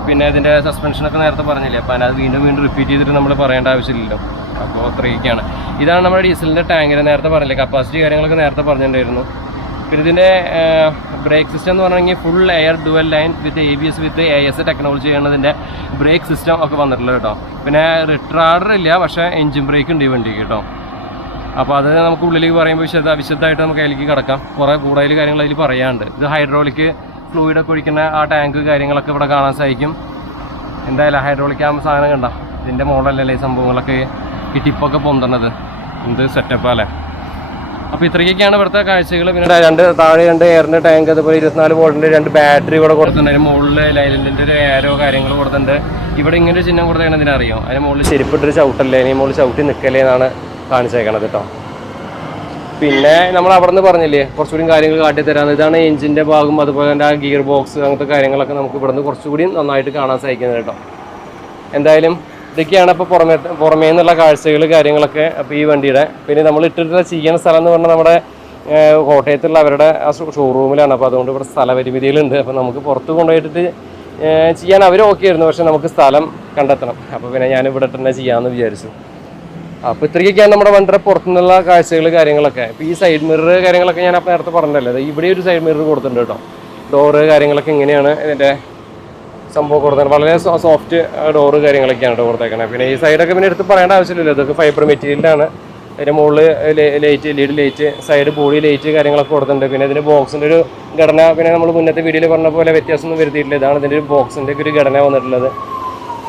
പിന്നെ ഇതിൻ്റെ സസ്പെൻഷനൊക്കെ നേരത്തെ പറഞ്ഞില്ലേ, അപ്പോൾ അത് വീണ്ടും റിപ്പീറ്റ് ചെയ്തിട്ട് നമ്മൾ പറയേണ്ട ആവശ്യമില്ലല്ലോ. അപ്പോൾ അത്രയൊക്കെയാണ്. ഇതാണ് നമ്മുടെ ഡീസലിൻ്റെ ടാങ്കിന് നേരത്തെ പറഞ്ഞില്ലേ, കപ്പാസിറ്റി കാര്യങ്ങളൊക്കെ നേരത്തെ പറഞ്ഞിട്ടുണ്ടായിരുന്നു. പിന്നെ ഇതിൻ്റെ ബ്രേക്ക് സിസ്റ്റം എന്ന് പറഞ്ഞെങ്കിൽ full air dual line with ABS with AS ടെക്നോളജിയാണ് ഇതിൻ്റെ ബ്രേക്ക് സിസ്റ്റം ഒക്കെ വന്നിട്ടുള്ളത് കേട്ടോ. പിന്നെ റിട്രാഡർ ഇല്ല, പക്ഷേ എൻജിൻ ബ്രേക്ക് ഉണ്ട് ഈ വണ്ടിക്ക് കേട്ടോ. അപ്പോൾ അത് നമുക്ക് ഉള്ളിലേക്ക് പറയുമ്പോൾ വിശദമായിട്ട് നമുക്ക് അതിലേക്ക് കിടക്കാം. കുറേ കൂടുതൽ കാര്യങ്ങൾ അതിൽ പറയാനുണ്ട്. ഇത് ഹൈഡ്രോളിക് ഫ്ലൂയിഡൊക്കെ ഒഴിക്കുന്ന ആ ടാങ്ക് കാര്യങ്ങളൊക്കെ ഇവിടെ കാണാൻ സാധിക്കും. എന്തായാലും ഹൈഡ്രോളിക് ആകുമ്പോൾ സാധനം കണ്ട ഇതിൻ്റെ മോഡലല്ലേ ഈ സംഭവങ്ങളൊക്കെ, ഈ ടിപ്പൊക്കെ പൊന്തണത് എന്ത് സെറ്റപ്പ് അല്ലേ. അപ്പോൾ ഇത്രയൊക്കെയാണ് ഇവിടുത്തെ കാഴ്ചകൾ. പിന്നെ താഴെ 2 എയറിൻ്റെ ടാങ്ക്, അതുപോലെ 24 വോൾട്ടിൻ്റെ 2 ബാറ്ററി ഇവിടെ കൊടുത്തിട്ടുണ്ട്. അതിന് മുകളിൽ ലൈലൻഡിൻ്റെ ഒരു ഏരോ കാര്യങ്ങൾ കൊടുത്തിട്ടുണ്ട്. ഇവിടെ ഇങ്ങനെ ഒരു ചിഹ്നം കൊടുത്തേക്കണം ഇതിനറിയോ, അതിന് മുകളിൽ ചെരുപ്പിട്ടൊരു ചവിട്ടല്ലേ, അതിന് മുകളിൽ ചവിട്ടി നിൽക്കല്ലേ എന്നാണ് കാണിച്ചേക്കണത് കേട്ടോ. പിന്നെ നമ്മൾ അവിടെ നിന്ന് പറഞ്ഞില്ലേ കുറച്ചുകൂടി കാര്യങ്ങൾ കാട്ടിത്തരാന്ന്. ഇതാണ് എഞ്ചിൻ്റെ ഭാഗം, അതുപോലെ തന്നെ ആ ഗിയർ ബോക്സ്, അങ്ങനത്തെ കാര്യങ്ങളൊക്കെ നമുക്ക് ഇവിടെ നിന്ന് കുറച്ചുകൂടി നന്നായിട്ട് കാണാൻ സാധിക്കുന്നത് കേട്ടോ. എന്തായാലും ഇതൊക്കെയാണ് ഇപ്പോൾ പുറമേ നിന്നുള്ള കാഴ്ചകൾ കാര്യങ്ങളൊക്കെ അപ്പോൾ ഈ വണ്ടിയുടെ. പിന്നെ നമ്മൾ ഇട്ടിട്ട് ചെയ്യുന്ന സ്ഥലം എന്ന് പറഞ്ഞാൽ നമ്മുടെ കോട്ടയത്തുള്ള അവരുടെ ആ ഷോറൂമിലാണ്. അപ്പോൾ അതുകൊണ്ട് ഇവിടെ സ്ഥലപരിമിതികളുണ്ട്. അപ്പോൾ നമുക്ക് പുറത്ത് കൊണ്ടുപോയിട്ടിട്ട് ചെയ്യാൻ അവർ ഓക്കെ ആയിരുന്നു, പക്ഷേ നമുക്ക് സ്ഥലം കണ്ടെത്തണം. അപ്പോൾ പിന്നെ ഞാൻ ഇവിടെ തന്നെ ചെയ്യാമെന്ന് വിചാരിച്ചു. അപ്പോൾ ഇത്രയൊക്കെയാണ് നമ്മുടെ വണ്ടിയുടെ പുറത്തുനിന്നുള്ള കാഴ്ചകൾ കാര്യങ്ങളൊക്കെ. ഇപ്പോൾ ഈ സൈഡ് മിറർ കാര്യങ്ങളൊക്കെ ഞാൻ അപ്പോൾ നേരത്തെ പറഞ്ഞല്ലോ, ഇവിടെ ഒരു സൈഡ് മിറർ കൊടുത്തിട്ടുണ്ട് കേട്ടോ. ഡോറ് കാര്യങ്ങളൊക്കെ ഇങ്ങനെയാണ് ഇതിൻ്റെ സംഭവം കൊടുത്തത്. വളരെ സോഫ്റ്റ് ഡോറ് കാര്യങ്ങളൊക്കെയാണ് കേട്ടോ കൊടുത്തേക്കണേ. പിന്നെ ഈ സൈഡൊക്കെ പിന്നെ എടുത്ത് പറയേണ്ട ആവശ്യമില്ലല്ലോ, ഇതൊക്കെ ഫൈബർ മെറ്റീരിയലാണ്. അതിൻ്റെ മുകളിൽ light LED light, side body light കാര്യങ്ങളൊക്കെ കൊടുത്തിട്ടുണ്ട്. പിന്നെ ഇതിൻ്റെ ബോക്സിൻ്റെ ഒരു ഘടന പിന്നെ നമ്മൾ മുന്നത്തെ വീഡിയോയിൽ പറഞ്ഞ പോലെ വ്യത്യാസമൊന്നും വരുത്തിയിട്ടില്ല. ഇതാണ് ഇതിൻ്റെ ഒരു ബോക്സിൻ്റെ ഒരു ഘടന വന്നിട്ടുള്ളത്.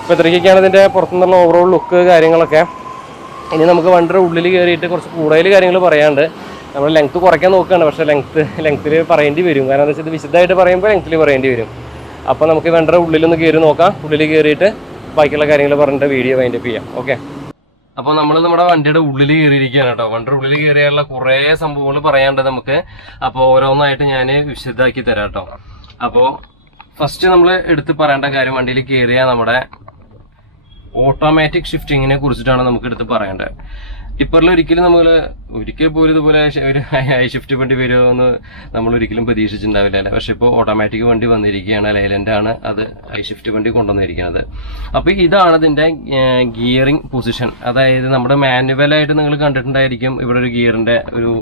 അപ്പോൾ ഇത്രയൊക്കെയാണ് ഇതിൻ്റെ പുറത്തുനിന്നുള്ള ഓവറോൾ ലുക്ക് കാര്യങ്ങളൊക്കെ. ഇനി നമുക്ക് വണ്ടിയുടെ ഉള്ളിൽ കയറിയിട്ട് കുറച്ച് കൂടുതൽ കാര്യങ്ങൾ പറയാണ്ട്. നമ്മൾ ലെങ്ത്ത് കുറയ്ക്കാൻ നോക്കുകയാണ്, പക്ഷേ ലെങ്ത്തിൽ പറയേണ്ടി വരും. കാരണം എന്താ വെച്ചാൽ ഇത് വിശദമായിട്ട് പറയുമ്പോൾ ലെങ്ത്തിൽ പറയേണ്ടി വരും. അപ്പോൾ നമുക്ക് വണ്ടിയുടെ ഉള്ളിലൊന്ന് കയറി നോക്കാം. ഉള്ളിൽ കയറിയിട്ട് ബാക്കിയുള്ള കാര്യങ്ങൾ പറഞ്ഞിട്ട് വീഡിയോ വൈൻഡപ്പ് ചെയ്യാം. ഓക്കെ, അപ്പോൾ നമ്മൾ നമ്മുടെ വണ്ടിയുടെ ഉള്ളിൽ കയറിയിരിക്കുകയാണ് കേട്ടോ. വണ്ടിയുടെ ഉള്ളിൽ കയറിയുള്ള കുറേ സംഭവങ്ങൾ പറയാണ്ട് നമുക്ക്. അപ്പോൾ ഓരോന്നായിട്ട് ഞാൻ വിശദമാക്കി തരാം കേട്ടോ. അപ്പോൾ ഫസ്റ്റ് നമ്മൾ എടുത്ത് പറയേണ്ട കാര്യം, വണ്ടിയിൽ കയറിയാൽ നമ്മുടെ ഓട്ടോമാറ്റിക് ഷിഫ്റ്റിങ്ങിനെ കുറിച്ചിട്ടാണ് നമുക്ക് എടുത്ത് പറയേണ്ടത്. ടിപ്പറിൽ ഒരിക്കൽ പോലും ഇതുപോലെ ഒരു ഹൈ ഷിഫ്റ്റ് വണ്ടി വരുമെന്ന് നമ്മൾ ഒരിക്കലും പ്രതീക്ഷിച്ചിട്ടുണ്ടാവില്ല അല്ലേ. പക്ഷെ ഇപ്പോൾ ഓട്ടോമാറ്റിക് വണ്ടി വന്നിരിക്കുകയാണ്, ലൈലൻഡാണ് അത് ഹൈ ഷിഫ്റ്റ് വണ്ടി കൊണ്ടുവന്നിരിക്കുന്നത്. അപ്പോൾ ഇതാണ് ഇതിൻ്റെ ഗിയറിംഗ് പൊസിഷൻ. അതായത് നമ്മുടെ മാനുവലായിട്ട് നിങ്ങൾ കണ്ടിട്ടുണ്ടായിരിക്കും ഇവിടെ ഒരു ഗിയറിൻ്റെ ഒരു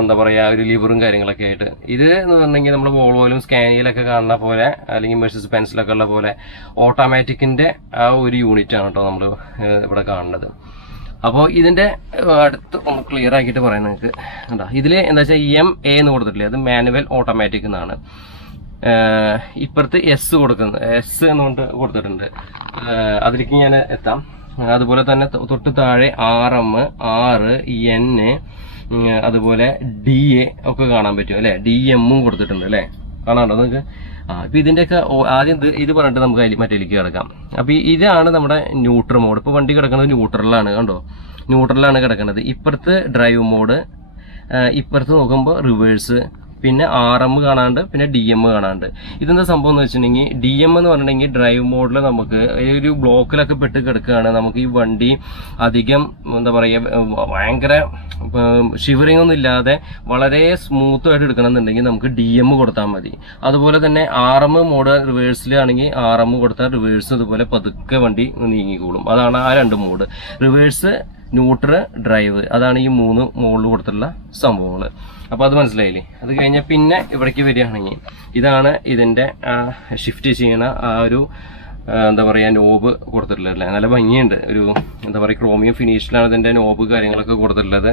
എന്താ പറയുക ഒരു ലിവറും കാര്യങ്ങളൊക്കെ ആയിട്ട്. ഇത് എന്ന് പറഞ്ഞെങ്കിൽ നമ്മൾ വോൾവോയിലും സ്കാനിയിലൊക്കെ കാണുന്ന പോലെ അല്ലെങ്കിൽ മെഴ്സീഡസ് ബെൻസിലൊക്കെ ഉള്ള പോലെ ഓട്ടോമാറ്റിക്കിൻ്റെ ആ ഒരു യൂണിറ്റാണ് കേട്ടോ നമ്മൾ ഇവിടെ കാണുന്നത്. അപ്പോൾ ഇതിൻ്റെ അടുത്ത് ഒന്ന് ക്ലിയർ ആക്കിയിട്ട് പറയാം നിങ്ങൾക്ക്. കണ്ടോ ഇതിൽ എന്താ വെച്ചാൽ MA എന്ന് കൊടുത്തിട്ടില്ലേ, അത് മാനുവൽ ഓട്ടോമാറ്റിക് എന്നാണ്. ഇപ്പുറത്ത് S എന്നുകൊണ്ട് കൊടുത്തിട്ടുണ്ട്. അതിലേക്ക് ഞാൻ എത്താം. അതുപോലെ തന്നെ തൊട്ട് താഴെ RM, R, N, അതുപോലെ DA ഒക്കെ കാണാൻ പറ്റും അല്ലേ. DM കൊടുത്തിട്ടുണ്ട് അല്ലേ, കാണാണ്ടോ നിങ്ങൾക്ക്? അപ്പോൾ ഇതിൻ്റെയൊക്കെ ആദ്യം ഇത് പറഞ്ഞിട്ട് നമുക്ക് മറ്റേലേക്ക് കിടക്കാം. അപ്പോൾ ഇതാണ് നമ്മുടെ ന്യൂട്രൽ മോഡ്. ഇപ്പോൾ വണ്ടി കിടക്കുന്നത് ന്യൂട്രലാണ്, കണ്ടോ, ന്യൂട്രലാണ് കിടക്കുന്നത്. ഇപ്പുറത്ത് ഡ്രൈവ് മോഡ്, ഇപ്പുറത്ത് നോക്കുമ്പോൾ റിവേഴ്സ്, പിന്നെ RM കാണാണ്ട്, പിന്നെ DM കാണാണ്ട്. ഇതെന്താ സംഭവം എന്ന് വെച്ചിട്ടുണ്ടെങ്കിൽ DM എന്ന് പറഞ്ഞിട്ടുണ്ടെങ്കിൽ ഡ്രൈവ് മോഡിൽ നമുക്ക് ഒരു ബ്ലോക്കിലൊക്കെ പെട്ട് കിടക്കുകയാണ്. നമുക്ക് ഈ വണ്ടി അധികം എന്താ പറയുക ഭയങ്കര ഷിവറിംഗ് ഒന്നും ഇല്ലാതെ വളരെ സ്മൂത്തായിട്ട് എടുക്കണമെന്നുണ്ടെങ്കിൽ നമുക്ക് DM കൊടുത്താൽ മതി. അതുപോലെ തന്നെ RM മോഡ് റിവേഴ്സിലാണെങ്കിൽ RM കൊടുത്താൽ റിവേഴ്സ് അതുപോലെ പതുക്കെ വണ്ടി നീങ്ങിക്കോളും. അതാണ് ആ 2 മോഡ്, റിവേഴ്സ്, ന്യൂട്രൽ, ഡ്രൈവ്. അതാണ് ഈ 3 മോഡിൽ കൊടുത്തിട്ടുള്ള സംഭവങ്ങൾ. അപ്പോൾ അത് മനസ്സിലായില്ലേ. അത് കഴിഞ്ഞാൽ പിന്നെ ഇവിടേക്ക് വരികയാണെങ്കിൽ ഇതാണ് ഇതിൻ്റെ ഷിഫ്റ്റ് ചെയ്യണ ആ ഒരു എന്താ പറയുക നോബ് കൊടുത്തിട്ടുള്ളത്. നല്ല ഭംഗിയുണ്ട്, ഒരു എന്താ പറയുക ക്രോമിയം ഫിനിഷിലാണ് ഇതിൻ്റെ നോബ് കാര്യങ്ങളൊക്കെ കൊടുത്തിട്ടുള്ളത്.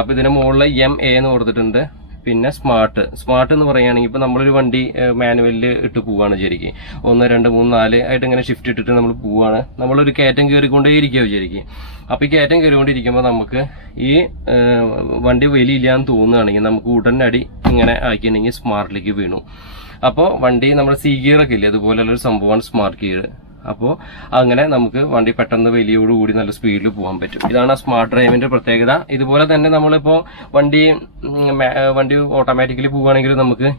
അപ്പോൾ ഇതിൻ്റെ മുകളിൽ MA എന്ന് കൊടുത്തിട്ടുണ്ട്. പിന്നെ സ്മാർട്ട് എന്ന് പറയുകയാണെങ്കിൽ ഇപ്പോൾ നമ്മളൊരു വണ്ടി മാനുവലിൽ ഇട്ട് പോവുകയാണ് വിചാരിക്കും, 1 2 3 4 ആയിട്ട് ഇങ്ങനെ ഷിഫ്റ്റ് ഇട്ടിട്ട് നമ്മൾ പോവുകയാണ്, നമ്മളൊരു കയറ്റം കയറിക്കൊണ്ടേയിരിക്കുക വിചാരിക്കും. അപ്പോൾ ഈ കയറ്റം കയറിക്കൊണ്ടിരിക്കുമ്പോൾ നമുക്ക് ഈ വണ്ടി വലിയില്ലാന്ന് തോന്നുകയാണെങ്കിൽ നമുക്ക് ഉടനടി ഇങ്ങനെ ആക്കിയിട്ടുണ്ടെങ്കിൽ സ്മാർട്ടിലേക്ക് വീണു. അപ്പോൾ വണ്ടി നമ്മുടെ സി ഗിയറൊക്കെ ഇല്ലേ, അതുപോലെയുള്ളൊരു സംഭവമാണ് സ്മാർട്ട് ഗിയർ. അപ്പോൾ അങ്ങനെ നമുക്ക് വണ്ടി പെട്ടെന്ന് വലിയോടുകൂടി നല്ല സ്പീഡിൽ പോകാൻ പറ്റും. ഇതാണ് ആ സ്മാർട്ട് ഡ്രൈവിന്റെ പ്രത്യേകത. ഇതുപോലെ തന്നെ നമ്മളിപ്പോൾ വണ്ടി ഓട്ടോമാറ്റിക്കലി പോവുകയാണെങ്കിൽ നമുക്ക്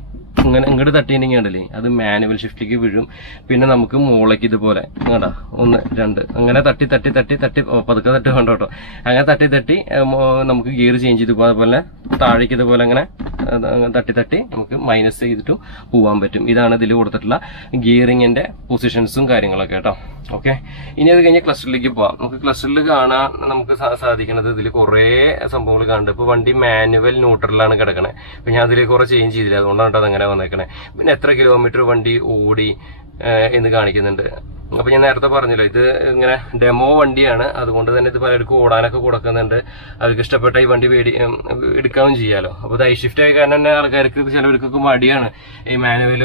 ഇങ്ങോട്ട് തട്ടിയിട്ടുണ്ടെങ്കിൽ ഉണ്ടല്ലേ അത് മാനുവൽ ഷിഫ്റ്റിലേക്ക് വീഴും. പിന്നെ നമുക്ക് മുകളിലേക്ക് ഇതുപോലെ കേട്ടോ 1 2 അങ്ങനെ തട്ടി പതുക്കെ തട്ടി വേണ്ട കേട്ടോ, അങ്ങനെ തട്ടി നമുക്ക് ഗിയർ ചേഞ്ച് ചെയ്ത് അതുപോലെ താഴേക്ക് ഇതുപോലെ അങ്ങനെ തട്ടി നമുക്ക് മൈനസ് ചെയ്തിട്ട് പോകാൻ പറ്റും. ഇതാണ് ഇതിൽ കൊടുത്തിട്ടുള്ള ഗിയറിങ്ങിന്റെ പൊസിഷൻസും കാര്യങ്ങളൊക്കെ കേട്ടോ. ഓക്കെ, ഇനി അത് കഴിഞ്ഞ് ക്ലസ്റ്ററിലേക്ക് പോവാം. നമുക്ക് ക്ലസ്റ്ററിൽ കാണാൻ നമുക്ക് സാധിക്കുന്നത് ഇതിൽ കുറേ സംഭവങ്ങൾ കാണുന്നുണ്ട്. ഇപ്പോൾ വണ്ടി മാനുവൽ ന്യൂട്രലാണ് കിടക്കണേ. അപ്പോൾ ഞാൻ അതിൽ കുറേ ചേഞ്ച് ചെയ്തില്ല, അതുകൊണ്ടാണ് അത് അങ്ങനെ വന്നേക്കണേ. പിന്നെ എത്ര കിലോമീറ്റർ വണ്ടി ഓടി എന്ന് കാണിക്കുന്നുണ്ട്. അപ്പോൾ ഞാൻ നേരത്തെ പറഞ്ഞല്ലോ ഇത് ഇങ്ങനെ ഡെമോ വണ്ടിയാണ്, അതുകൊണ്ട് തന്നെ ഇത് പലർക്കും ഓടാനൊക്കെ കൊടുക്കുന്നുണ്ട്. അവർക്ക് ഇഷ്ടപ്പെട്ട ഈ വണ്ടി എടുക്കാവും ചെയ്യാലോ. അപ്പോൾ ഇത് ഷിഫ്റ്റ് ആയ കാരണം തന്നെ ആൾക്കാർക്ക് ചിലവർക്കൊക്കെ മടിയാണ്, ഈ മാനുവൽ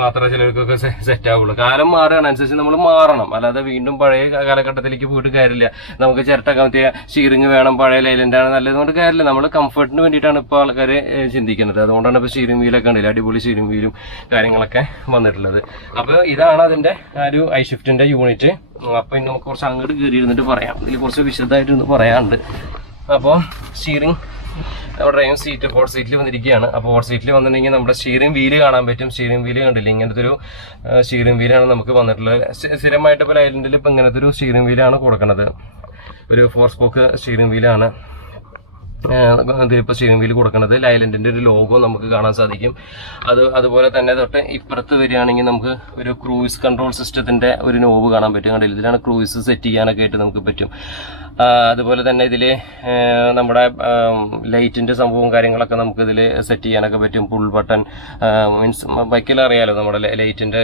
മാത്രമേ ചിലവർക്കൊക്കെ സെറ്റ് ആവുള്ളൂ. കാലം മാറുകയാണ്, അനുസരിച്ച് നമ്മൾ മാറണം. അല്ലാതെ വീണ്ടും പഴയ കാലഘട്ടത്തിലേക്ക് പോയിട്ട് കാര്യമില്ല. നമുക്ക് ചിരട്ട കമത്തിയ സ്റ്റീറിംഗ് വേണം, പഴയ ലൈലൻഡാണ് നല്ലതുകൊണ്ട് കാര്യമില്ല. നമ്മൾ കംഫർട്ടിന് വേണ്ടിയിട്ടാണ് ഇപ്പോൾ ആൾക്കാർ ചിന്തിക്കുന്നത്. അതുകൊണ്ടാണ് ഇപ്പോൾ സ്റ്റീറിംഗ് വീലൊക്കെ ഉണ്ടല്ലോ, അടിപൊളി സ്റ്റീറിംഗ് വീലും കാര്യങ്ങളൊക്കെ വന്നിട്ടുള്ളത്. അപ്പോൾ ഇതാണ് അതിൻ്റെ ഒരു ഷിഫ്റ്റിന്റെ യൂണിറ്റ്. അപ്പൊ നമുക്ക് കുറച്ച് അങ്ങോട്ട് കയറി ഇരുന്നിട്ട് പറയാം, ഇതിൽ കുറച്ച് വിശദമായിട്ടൊന്ന് പറയാനുണ്ട്. അപ്പോൾ സ്റ്റിയറിംഗ് ഡ്രൈവിംഗ് സീറ്റ് ഹോട്ട് സീറ്റിൽ വന്നിരിക്കുകയാണ്. അപ്പോൾ ഹോട്ട് സീറ്റിൽ വന്നിട്ടുണ്ടെങ്കിൽ നമ്മുടെ സ്റ്റിയറിംഗ് വീല് കാണാൻ പറ്റും. സ്റ്റിയറിംഗ് വീല് കണ്ടില്ല, ഇങ്ങനത്തെ ഒരു സ്റ്റിയറിംഗ് വീലാണ് നമുക്ക് വന്നിട്ടുള്ളത്. സ്ഥിരമായിട്ട് ഇപ്പോൾ ലൈലൻഡിൽ ഇപ്പം ഇങ്ങനത്തെ ഒരു സ്റ്റിയറിംഗ് വീലാണ് കൊടുക്കുന്നത്. ഒരു 4 സ്പോക്ക് സ്റ്റിയറിംഗ് വീലാണ് ഇതിലിപ്പോൾ സ്റ്റിയറിംഗ് വീല് കൊടുക്കുന്നത്. ലൈലൻഡിൻ്റെ ഒരു ലോഗോ നമുക്ക് കാണാൻ സാധിക്കും. അതുപോലെ തന്നെ തൊട്ട് ഇപ്പുറത്ത് വരികയാണെങ്കിൽ നമുക്ക് ഒരു ക്രൂയിസ് കൺട്രോൾ സിസ്റ്റത്തിൻ്റെ ഒരു നോബ് കാണാൻ പറ്റും. കണ്ടില്ല, ഇതിലാണ് ക്രൂയിസ് സെറ്റ് ചെയ്യാനൊക്കെ ആയിട്ട് നമുക്ക് പറ്റും. അതുപോലെ തന്നെ ഇതിൽ നമ്മുടെ ലൈറ്റിൻ്റെ സംഭവവും കാര്യങ്ങളൊക്കെ നമുക്ക് ഇതിൽ സെറ്റ് ചെയ്യാനൊക്കെ പറ്റും. പുൾ ബട്ടൺ മീൻസ് ബൈക്കിൽ അറിയാലോ, നമ്മുടെ ലൈറ്റിൻ്റെ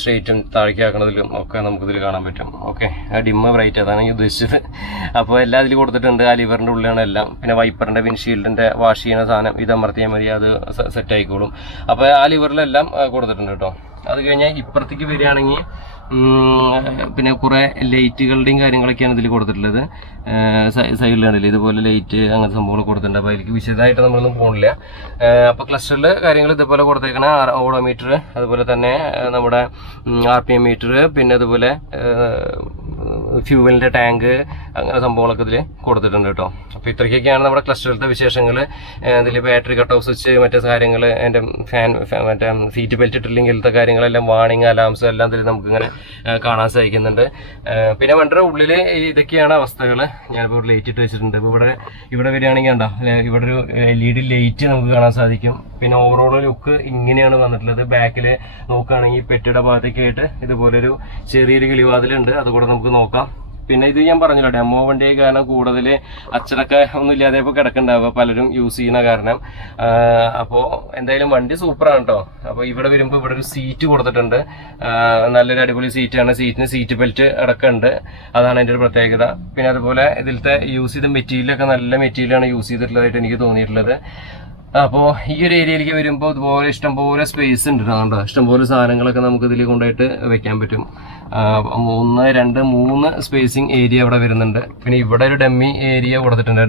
സ്ട്രെയിറ്റും താഴേക്ക് ആക്കുന്നതിലും ഒക്കെ നമുക്കിതിൽ കാണാൻ പറ്റും. ഓക്കെ, ഡിമ്മ് ബ്രൈറ്റ് അതാണ് ഞാൻ ഉദ്ദേശിച്ചത്. അപ്പോൾ എല്ലാം ഇതിൽ കൊടുത്തിട്ടുണ്ട്. ആ ലിവറിൻ്റെ ഉള്ളിലാണ് എല്ലാം. പിന്നെ വൈപ്പറിൻ്റെ വിൻഷീൽഡിൻ്റെ വാഷ് ചെയ്യുന്ന സാധനം ഇത് അമർത്തിയാൽ മതി, അത് സെറ്റ് ആയിക്കോളും. അപ്പോൾ ആ ലിവറിലെല്ലാം കൊടുത്തിട്ടുണ്ട് കേട്ടോ. അത് കഴിഞ്ഞാൽ ഇപ്പുറത്തേക്ക് വരികയാണെങ്കിൽ പിന്നെ കുറേ ലൈറ്റുകളുടെയും കാര്യങ്ങളൊക്കെയാണ് ഇതിൽ കൊടുത്തിട്ടുള്ളത്. സൈഡിലാണല്ലേ ഇതുപോലെ ലൈറ്റ് അങ്ങനത്തെ സംഭവങ്ങൾ കൊടുത്തിട്ടുണ്ട്. അപ്പോൾ അതിലേക്ക് വിശദമായിട്ട് നമ്മളൊന്നും പോകണില്ല. അപ്പോൾ ക്ലസ്റ്ററിൽ കാര്യങ്ങൾ ഇതുപോലെ കൊടുത്തേക്കണ ഓഡോമീറ്റർ, അതുപോലെ തന്നെ നമ്മുടെ RPM മീറ്റർ, പിന്നെ അതുപോലെ ഫ്യൂവലിൻ്റെ ടാങ്ക്, അങ്ങനെ സംഭവങ്ങളൊക്കെ ഇതിൽ കൊടുത്തിട്ടുണ്ട് കേട്ടോ. അപ്പോൾ ഇത്രയ്ക്കൊക്കെയാണ് നമ്മുടെ ക്ലസ്റ്ററിലത്തെ വിശേഷങ്ങൾ. ഇതിൽ ബാറ്ററി കട്ട് ഓഫ് സ്വിച്ച്, മറ്റേ കാര്യങ്ങൾ, എൻ്റെ മറ്റേ സീറ്റ് ബെൽറ്റ് ഇട്ടില്ലെങ്കിലത്തെ കാര്യങ്ങളെല്ലാം, വാണിംഗ് അലാംസ് എല്ലാം ഇതിൽ നമുക്കിങ്ങനെ കാണാൻ സാധിക്കുന്നുണ്ട്. പിന്നെ വണ്ടിയുടെ ഉള്ളിൽ ഇതൊക്കെയാണ് അവസ്ഥകൾ. ഞാനിപ്പോൾ ഒരു ലൈറ്റ് ഇട്ട് വെച്ചിട്ടുണ്ട്. ഇപ്പോൾ ഇവിടെ വരികയാണെങ്കിൽ കണ്ടോ, ഇവിടെ ഒരു LED ലൈറ്റ് നമുക്ക് കാണാൻ സാധിക്കും. പിന്നെ ഓവറോൾ ലുക്ക് ഇങ്ങനെയാണ് വന്നിട്ടുള്ളത്. ബാക്കിൽ നോക്കുകയാണെങ്കിൽ പെട്ടിയുടെ ഭാഗത്തേക്കായിട്ട് ഇതുപോലൊരു ചെറിയൊരു കിളിവാതിലുണ്ട്, അതുകൂടെ നമുക്ക് നോക്കാം. പിന്നെ ഇത് ഞാൻ പറഞ്ഞല്ലോ, ഡെമോ വണ്ടിയായ കാരണം കൂടുതൽ അച്ചടക്ക ഒന്നും ഇല്ലാതെ ഇപ്പോൾ കിടക്കുന്നുണ്ടാവുക പലരും യൂസ് ചെയ്യുന്ന കാരണം. അപ്പോൾ എന്തായാലും വണ്ടി സൂപ്പറാണ് കേട്ടോ. അപ്പോൾ ഇവിടെ വരുമ്പോൾ ഇവിടെ ഒരു സീറ്റ് കൊടുത്തിട്ടുണ്ട്, നല്ലൊരു അടിപൊളി സീറ്റാണ്. സീറ്റിന് സീറ്റ് ബെൽറ്റ് അടക്കമുണ്ട്, അതാണ് അതിൻ്റെ ഒരു പ്രത്യേകത. പിന്നെ അതുപോലെ ഇതിലത്തെ യൂസ് ചെയ്ത മെറ്റീരിയലൊക്കെ നല്ല മെറ്റീരിയലാണ് യൂസ് ചെയ്തിട്ടുള്ളതായിട്ട് എനിക്ക് തോന്നിയിട്ടുള്ളത്. അപ്പോൾ ഈ ഒരു ഏരിയയിലേക്ക് വരുമ്പോൾ ഇതുപോലെ ഇഷ്ടംപോലെ സ്പേസ് ഉണ്ട് കേട്ടോ. ഇഷ്ടംപോലെ സാധനങ്ങളൊക്കെ നമുക്ക് ഇതിൽ കൊണ്ടുപോയിട്ട് വെക്കാൻ പറ്റും. 1 2 3 സ്പേസിങ് ഏരിയ ഇവിടെ വരുന്നുണ്ട്. പിന്നെ ഇവിടെ ഒരു ഡമ്മി ഏരിയ കൊടുത്തിട്ടുണ്ട്.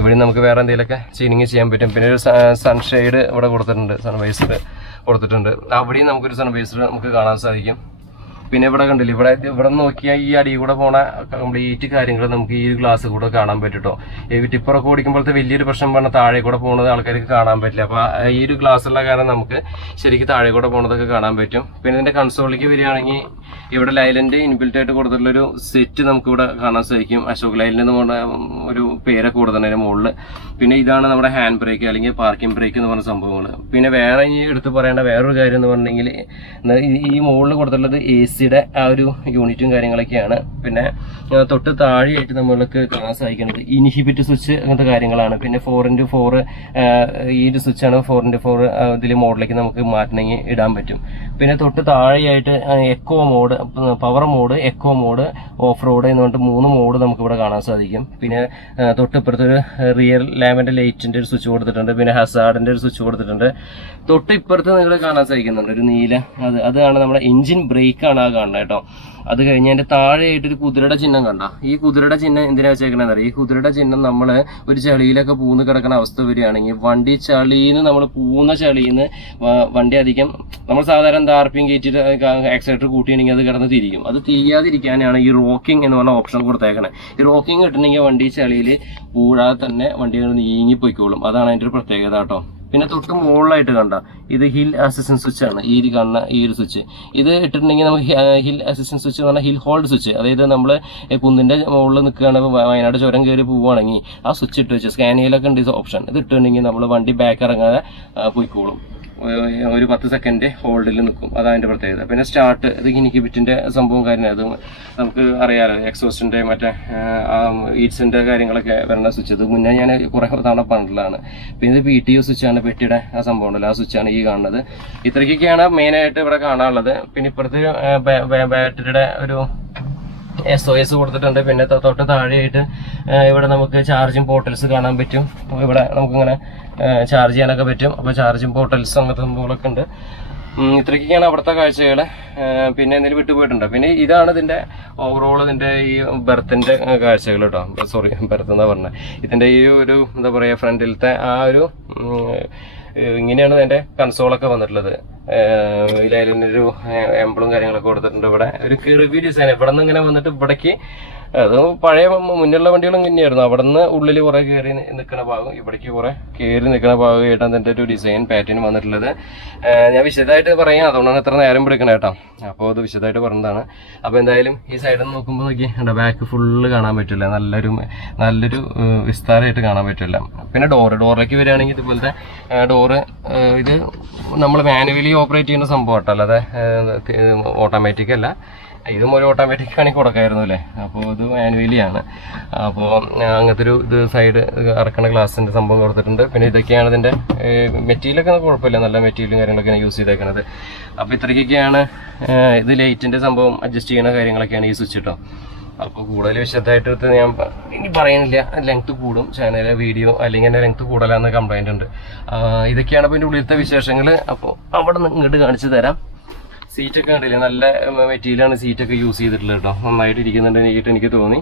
ഇവിടെ നമുക്ക് വേറെ എന്തെങ്കിലുമൊക്കെ സീലിംഗ് ചെയ്യാൻ പറ്റും. പിന്നെ ഒരു സൺഷെയ്ഡ് ഇവിടെ കൊടുത്തിട്ടുണ്ട്, സൺവൈസർ കൊടുത്തിട്ടുണ്ട്. അവിടെയും നമുക്കൊരു സൺവൈസർ നമുക്ക് കാണാൻ സാധിക്കും. പിന്നെ ഇവിടെ കണ്ടില്ല, ഇവിടെ നോക്കിയാൽ ഈ അടിയിൽ കൂടെ പോണ കംപ്ലീറ്റ് കാര്യങ്ങൾ നമുക്ക് ഈ ഒരു ഗ്ലാസ് കൂടെ കാണാൻ പറ്റും കേട്ടോ. ഈ ടിപ്പറൊക്കെ ഓടിക്കുമ്പോഴത്തെ വലിയൊരു പ്രശ്നം പറഞ്ഞാൽ താഴെ കൂടെ പോകുന്നത് ആൾക്കാർക്ക് കാണാൻ പറ്റില്ല. അപ്പോൾ ഈ ഒരു ഗ്ലാസ് ഉള്ള കാരണം നമുക്ക് ശരിക്കും താഴെ കൂടെ പോകുന്നതൊക്കെ കാണാൻ പറ്റും. പിന്നെ ഇതിൻ്റെ കൺസോളിലേക്ക് വരികയാണെങ്കിൽ ഇവിടെ ലൈലൻഡ് ഇൻബിൽറ്റ് ആയിട്ട് കൊടുത്തിട്ടുള്ളൊരു സെറ്റ് നമുക്കിവിടെ കാണാൻ സാധിക്കും. അശോക് ലൈലൻഡ് എന്ന് പറഞ്ഞ ഒരു പേരൊക്കെ കൊടുത്തിട്ടുണ്ട് മുകളിൽ. പിന്നെ ഇതാണ് നമ്മുടെ ഹാൻഡ് ബ്രേക്ക് അല്ലെങ്കിൽ പാർക്കിംഗ് ബ്രേക്ക് എന്ന് പറഞ്ഞ സംഭവങ്ങൾ. പിന്നെ വേറെ ഇനി എടുത്ത് പറയേണ്ട വേറൊരു കാര്യം എന്ന് പറഞ്ഞിട്ടുണ്ടെങ്കിൽ ഈ മുകളിൽ കൊടുത്തിട്ടുള്ളത് AC AC-യുടെ ആ ഒരു യൂണിറ്റും കാര്യങ്ങളൊക്കെയാണ്. പിന്നെ തൊട്ട് താഴെയായിട്ട് നമ്മൾക്ക് കാണാൻ സാധിക്കുന്നത് ഇൻഹിബിറ്റ് സ്വിച്ച് അങ്ങനത്തെ കാര്യങ്ങളാണ്. പിന്നെ 4x4 ഈ ഒരു സ്വിച്ചാണ് 4x4 ഇതിൽ മോഡിലേക്ക് നമുക്ക് മാറ്റണമെങ്കിൽ ഇടാൻ പറ്റും. പിന്നെ തൊട്ട് താഴെയായിട്ട് eco mode, power mode, eco mode, off road എന്ന് പറഞ്ഞിട്ട് 3 മോഡ് നമുക്കിവിടെ കാണാൻ സാധിക്കും. പിന്നെ തൊട്ടിപ്പുറത്തൊരു റിയർ ലാമ്പിൻ്റെ ലൈറ്റിൻ്റെ ഒരു സ്വിച്ച് കൊടുത്തിട്ടുണ്ട്. പിന്നെ ഹസാർഡിൻ്റെ ഒരു സ്വിച്ച് കൊടുത്തിട്ടുണ്ട്. തൊട്ടിപ്പുറത്ത് നിങ്ങൾ കാണാൻ സാധിക്കുന്നുണ്ട് ഒരു നീല, അതാണ് നമ്മുടെ എഞ്ചിൻ ബ്രേക്കാണ് ആ കാണുന്നത് കേട്ടോ. അത് കഴിഞ്ഞ് അതിൻ്റെ താഴെയായിട്ടൊരു കുതിരയുടെ ചിഹ്നം കണ്ട. ഈ കുതിരയുടെ ചിഹ്നം എന്തിനാ വെച്ചേക്കണെന്ന് അറിയാം. ഈ കുതിരയുടെ ചിഹ്നം നമ്മൾ ഒരു ചളിയിലൊക്കെ പൂന്ന് കിടക്കുന്ന അവസ്ഥ വരികയാണെങ്കിൽ വണ്ടി ചളിന്ന് നമ്മൾ പൂന്ന ചളിന്ന് വണ്ടി അധികം നമ്മൾ സാധാരണ RPM കയറ്റിയിട്ട് ആക്സിലേറ്റർ കൂട്ടിയിട്ടുണ്ടെങ്കിൽ അത് കിടന്ന് തിരിക്കും. അത് തിരിയാതിരിക്കാനാണ് ഈ റോക്കിംഗ് എന്ന് പറഞ്ഞ ഓപ്ഷൻ കൊടുത്തേക്കണേ. ഈ റോക്കിംഗ് കിട്ടണമെങ്കിൽ വണ്ടി ചളിയിൽ പൂഴാതെ തന്നെ വണ്ടി നീങ്ങിപ്പോയിക്കോളും. അതാണ് അതിൻ്റെ ഒരു പ്രത്യേകത കേട്ടോ. പിന്നെ തൊട്ട് മുകളിലായിട്ട് കണ്ട ഇത് ഹിൽ അസിസ്റ്റൻസ് സ്വിച്ച് ആണ്. ഈ കാണുന്ന ഈ ഒരു സ്വിച്ച് ഇത് ഇട്ടിട്ടുണ്ടെങ്കിൽ നമുക്ക് ഹിൽ അസിസ്റ്റൻസ് സ്വിച്ച് എന്ന് പറഞ്ഞാൽ ഹിൽ ഹോൾഡ് സ്വിച്ച്. അതായത് നമ്മൾ കുന്നിൻ്റെ മുകളിൽ നിൽക്കുകയാണ്, വയനാട് ചുരം കയറി പോവുകയാണെങ്കിൽ ആ സ്വിച്ച് ഇട്ട് വെച്ച് സ്കാനിങ്ങിലൊക്കെ ഉണ്ട് ഓപ്ഷൻ. ഇത് ഇട്ടിട്ടുണ്ടെങ്കിൽ നമ്മൾ വണ്ടി ബാക്ക് ഇറങ്ങാതെ പോയിക്കോളും. ഒരു 10 സെക്കൻഡ് ഹോൾഡിൽ നിൽക്കും. അതാണ് പ്രത്യേകത. പിന്നെ സ്റ്റാർട്ട്, ഇത് ഇൻഹിബിറ്റിൻ്റെ സംഭവം കാര്യം അത് നമുക്ക് അറിയാമല്ലോ. എക്സോസ്റ്റിൻ്റെ മറ്റേ ഈറ്റ്സിൻ്റെ കാര്യങ്ങളൊക്കെ വരുന്ന സ്വിച്ച്. ഇത് മുന്നേ ഞാൻ കുറേ തവണ പറഞ്ഞിട്ടുള്ളതാണ്. പിന്നെ ഇത് PTO സ്വിച്ചാണ്, പെട്ടിയുടെ ആ സംഭവം ഉണ്ടല്ലോ, ആ സ്വിച്ചാണ് ഈ കാണുന്നത്. ഇത്രയ്ക്കൊക്കെയാണ് മെയിനായിട്ട് ഇവിടെ കാണാനുള്ളത്. പിന്നെ ഇപ്പുറത്ത് ബാറ്ററിയുടെ ഒരു SOS കൊടുത്തിട്ടുണ്ട്. പിന്നെ തൊട്ട് താഴെയായിട്ട് ഇവിടെ നമുക്ക് ചാർജിങ് പോർട്ടൽസ് കാണാൻ പറ്റും. ഇവിടെ നമുക്കിങ്ങനെ ചാർജ് ചെയ്യാനൊക്കെ പറ്റും. അപ്പോൾ ചാർജിങ് പോർട്ടൽസ് അങ്ങനത്തെ സംഭവങ്ങളൊക്കെ ഉണ്ട്. ഇത്രയ്ക്കൊക്കെയാണ് അവിടുത്തെ കാഴ്ചകൾ. പിന്നെ എന്തെങ്കിലും വിട്ടുപോയിട്ടുണ്ട്. പിന്നെ ഇതാണ് ഇതിൻ്റെ ഓവറോൾ ഇതിൻ്റെ ഈ ബെർത്തിൻ്റെ കാഴ്ചകൾ കേട്ടോ. സോറി, ബെർത്ത് എന്താ പറഞ്ഞത്, ഇതിൻ്റെ ഈ ഒരു എന്താ പറയുക ഫ്രണ്ടിലത്തെ ആ ഒരു ഇങ്ങനെയാണ് അതിൻ്റെ കൺസോളൊക്കെ വന്നിട്ടുള്ളത്. ഇതിലൊരു എംബ്ലും കാര്യങ്ങളൊക്കെ കൊടുത്തിട്ടുണ്ട്. ഇവിടെ ഒരു കിറിവി ഡിസൈൻ ഇവിടെ നിന്ന് ഇങ്ങനെ വന്നിട്ട് ഇവിടേക്ക്, അത് പഴയ മുന്നിലുള്ള വണ്ടികളും ഇങ്ങനെയായിരുന്നു. അവിടെ നിന്ന് ഉള്ളിൽ കുറേ കയറി നിൽക്കുന്ന ഭാഗം, ഇവിടേക്ക് കുറേ കയറി നിൽക്കുന്ന ഭാഗമായിട്ടാണ് അതിൻ്റെ ഒരു ഡിസൈൻ പാറ്റേൺ വന്നിട്ടുള്ളത്. ഞാൻ വിശദമായിട്ട് പറയാം, അതുകൊണ്ടാണ് ഇത്ര നേരം പിടിക്കണം കേട്ടോ. അപ്പോൾ അത് വിശദമായിട്ട് പറഞ്ഞതാണ്. അപ്പോൾ എന്തായാലും ഈ സൈഡിൽ നിന്ന് നോക്കുമ്പോൾ നോക്കി ബാക്ക് ഫുള്ള് കാണാൻ പറ്റില്ല, നല്ലൊരു വിസ്താരമായിട്ട് കാണാൻ പറ്റില്ല. പിന്നെ ഡോറിലേക്ക് വരികയാണെങ്കിൽ ഇതുപോലത്തെ ഡോറ്, ഇത് നമ്മൾ മാനുവലി ഓപ്പറേറ്റ് ചെയ്യുന്ന സംഭവം കേട്ടോ, അല്ലാതെ ഓട്ടോമാറ്റിക് അല്ല. ഇതും ഒരു ഓട്ടോമാറ്റിക് ആണെങ്കിൽ കൊടുക്കായിരുന്നു അല്ലേ. അപ്പോൾ ഇത് മാനുവലിയാണ്. അപ്പോൾ അങ്ങനത്തെ ഒരു ഇത് സൈഡ് ഇറക്കണ ഗ്ലാസിൻ്റെ സംഭവം കൊടുത്തിട്ടുണ്ട്. പിന്നെ ഇതൊക്കെയാണ് ഇതിൻ്റെ മെറ്റീരിയലൊക്കെ കുഴപ്പമില്ല, നല്ല മെറ്റീരിയലും കാര്യങ്ങളൊക്കെയാണ് യൂസ് ചെയ്തേക്കുന്നത്. അപ്പോൾ ഇത്രയ്ക്കൊക്കെയാണ് ഇത് ലൈറ്റിൻ്റെ സംഭവം അഡ്ജസ്റ്റ് ചെയ്യുന്ന കാര്യങ്ങളൊക്കെയാണ് ഈ സ്വിച്ച് കേട്ടോ. അപ്പോൾ കൂടുതൽ വിശദമായിട്ട് ഞാൻ ഇനി പറയുന്നില്ല, ലെങ്ത്ത് കൂടും ചാനൽ വീഡിയോ, അല്ലെങ്കിൽ എൻ്റെ ലെങ്ത്ത് കൂടുതലാന്ന് കംപ്ലൈൻ്റ് ഉണ്ട്. ഇതൊക്കെയാണ് അപ്പോൾ എൻ്റെ ഉള്ളിലത്തെ വിശേഷങ്ങൾ. അപ്പോൾ അവിടെ നിന്ന് ഇങ്ങോട്ട് കാണിച്ചു തരാം. സീറ്റൊക്കെ കണ്ടില്ലേ, നല്ല മെറ്റീരിയലാണ് സീറ്റൊക്കെ യൂസ് ചെയ്തിട്ടുള്ളത് കേട്ടോ. നന്നായിട്ട് ഇരിക്കുന്നുണ്ട് എനിക്ക് തോന്നി.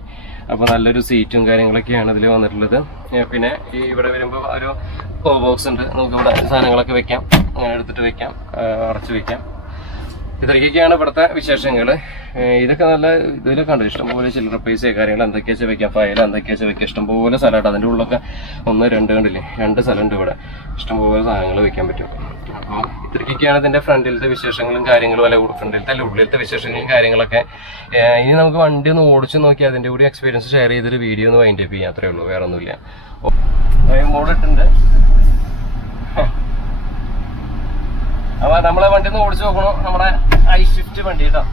അപ്പോൾ നല്ലൊരു സീറ്റും കാര്യങ്ങളൊക്കെയാണ് ഇതിൽ വന്നിട്ടുള്ളത്. പിന്നെ ഈ ഇവിടെ വരുമ്പോൾ ഒരു ബോക്സ് ഉണ്ട്, നമുക്ക് ഇവിടെ സാധനങ്ങളൊക്കെ വെക്കാം, അങ്ങനെ എടുത്തിട്ട് വെക്കാം, അടച്ചു വെക്കാം. ഇത്രയ്ക്കൊക്കെയാണ് ഇവിടുത്തെ വിശേഷങ്ങൾ. ഇതൊക്കെ നല്ല ഇതിലൊക്കെ ഉണ്ട്, ഇഷ്ടംപോലെ ചില്ലറ പൈസ കാര്യങ്ങൾ എന്തൊക്കെയാ വെച്ചാൽ വെക്കാം, ഫയൽ എന്തൊക്കെയാ വെച്ചാൽ വെക്കാം, ഇഷ്ടംപോലെ സ്ഥലമായിട്ട്. അതിൻ്റെ ഉള്ളിലൊക്കെ 1, 2 കണ്ടില്ലേ, 2 സ്ഥലമുണ്ട് ഇവിടെ, ഇഷ്ടംപോലെ സാധനങ്ങൾ വെക്കാൻ പറ്റും. അപ്പോൾ ഇത്രയ്ക്കൊക്കെയാണ് ഇതിൻ്റെ ഫ്രണ്ടിലത്തെ വിശേഷങ്ങളും കാര്യങ്ങളും, അല്ല ഫ്രണ്ടിലത്തെ അല്ല ഉള്ളിലത്തെ വിശേഷങ്ങളും കാര്യങ്ങളൊക്കെ. ഇനി നമുക്ക് വണ്ടി ഒന്ന് ഓടിച്ച് നോക്കി അതിൻ്റെ കൂടി എക്സ്പീരിയൻസ് ഷെയർ ചെയ്തൊരു വീഡിയോ ഒന്ന് വൈൻഡ് അപ്പ് ചെയ്യാം, അത്രേ ഉള്ളൂ, വേറെ ഒന്നുമില്ല. മോഡിട്ടുണ്ട്. അപ്പോൾ നമ്മളെ വണ്ടി ഒന്ന് ഓടിച്ച് നോക്കണോ, നമ്മുടെ iSwift വണ്ടി കേട്ടോ.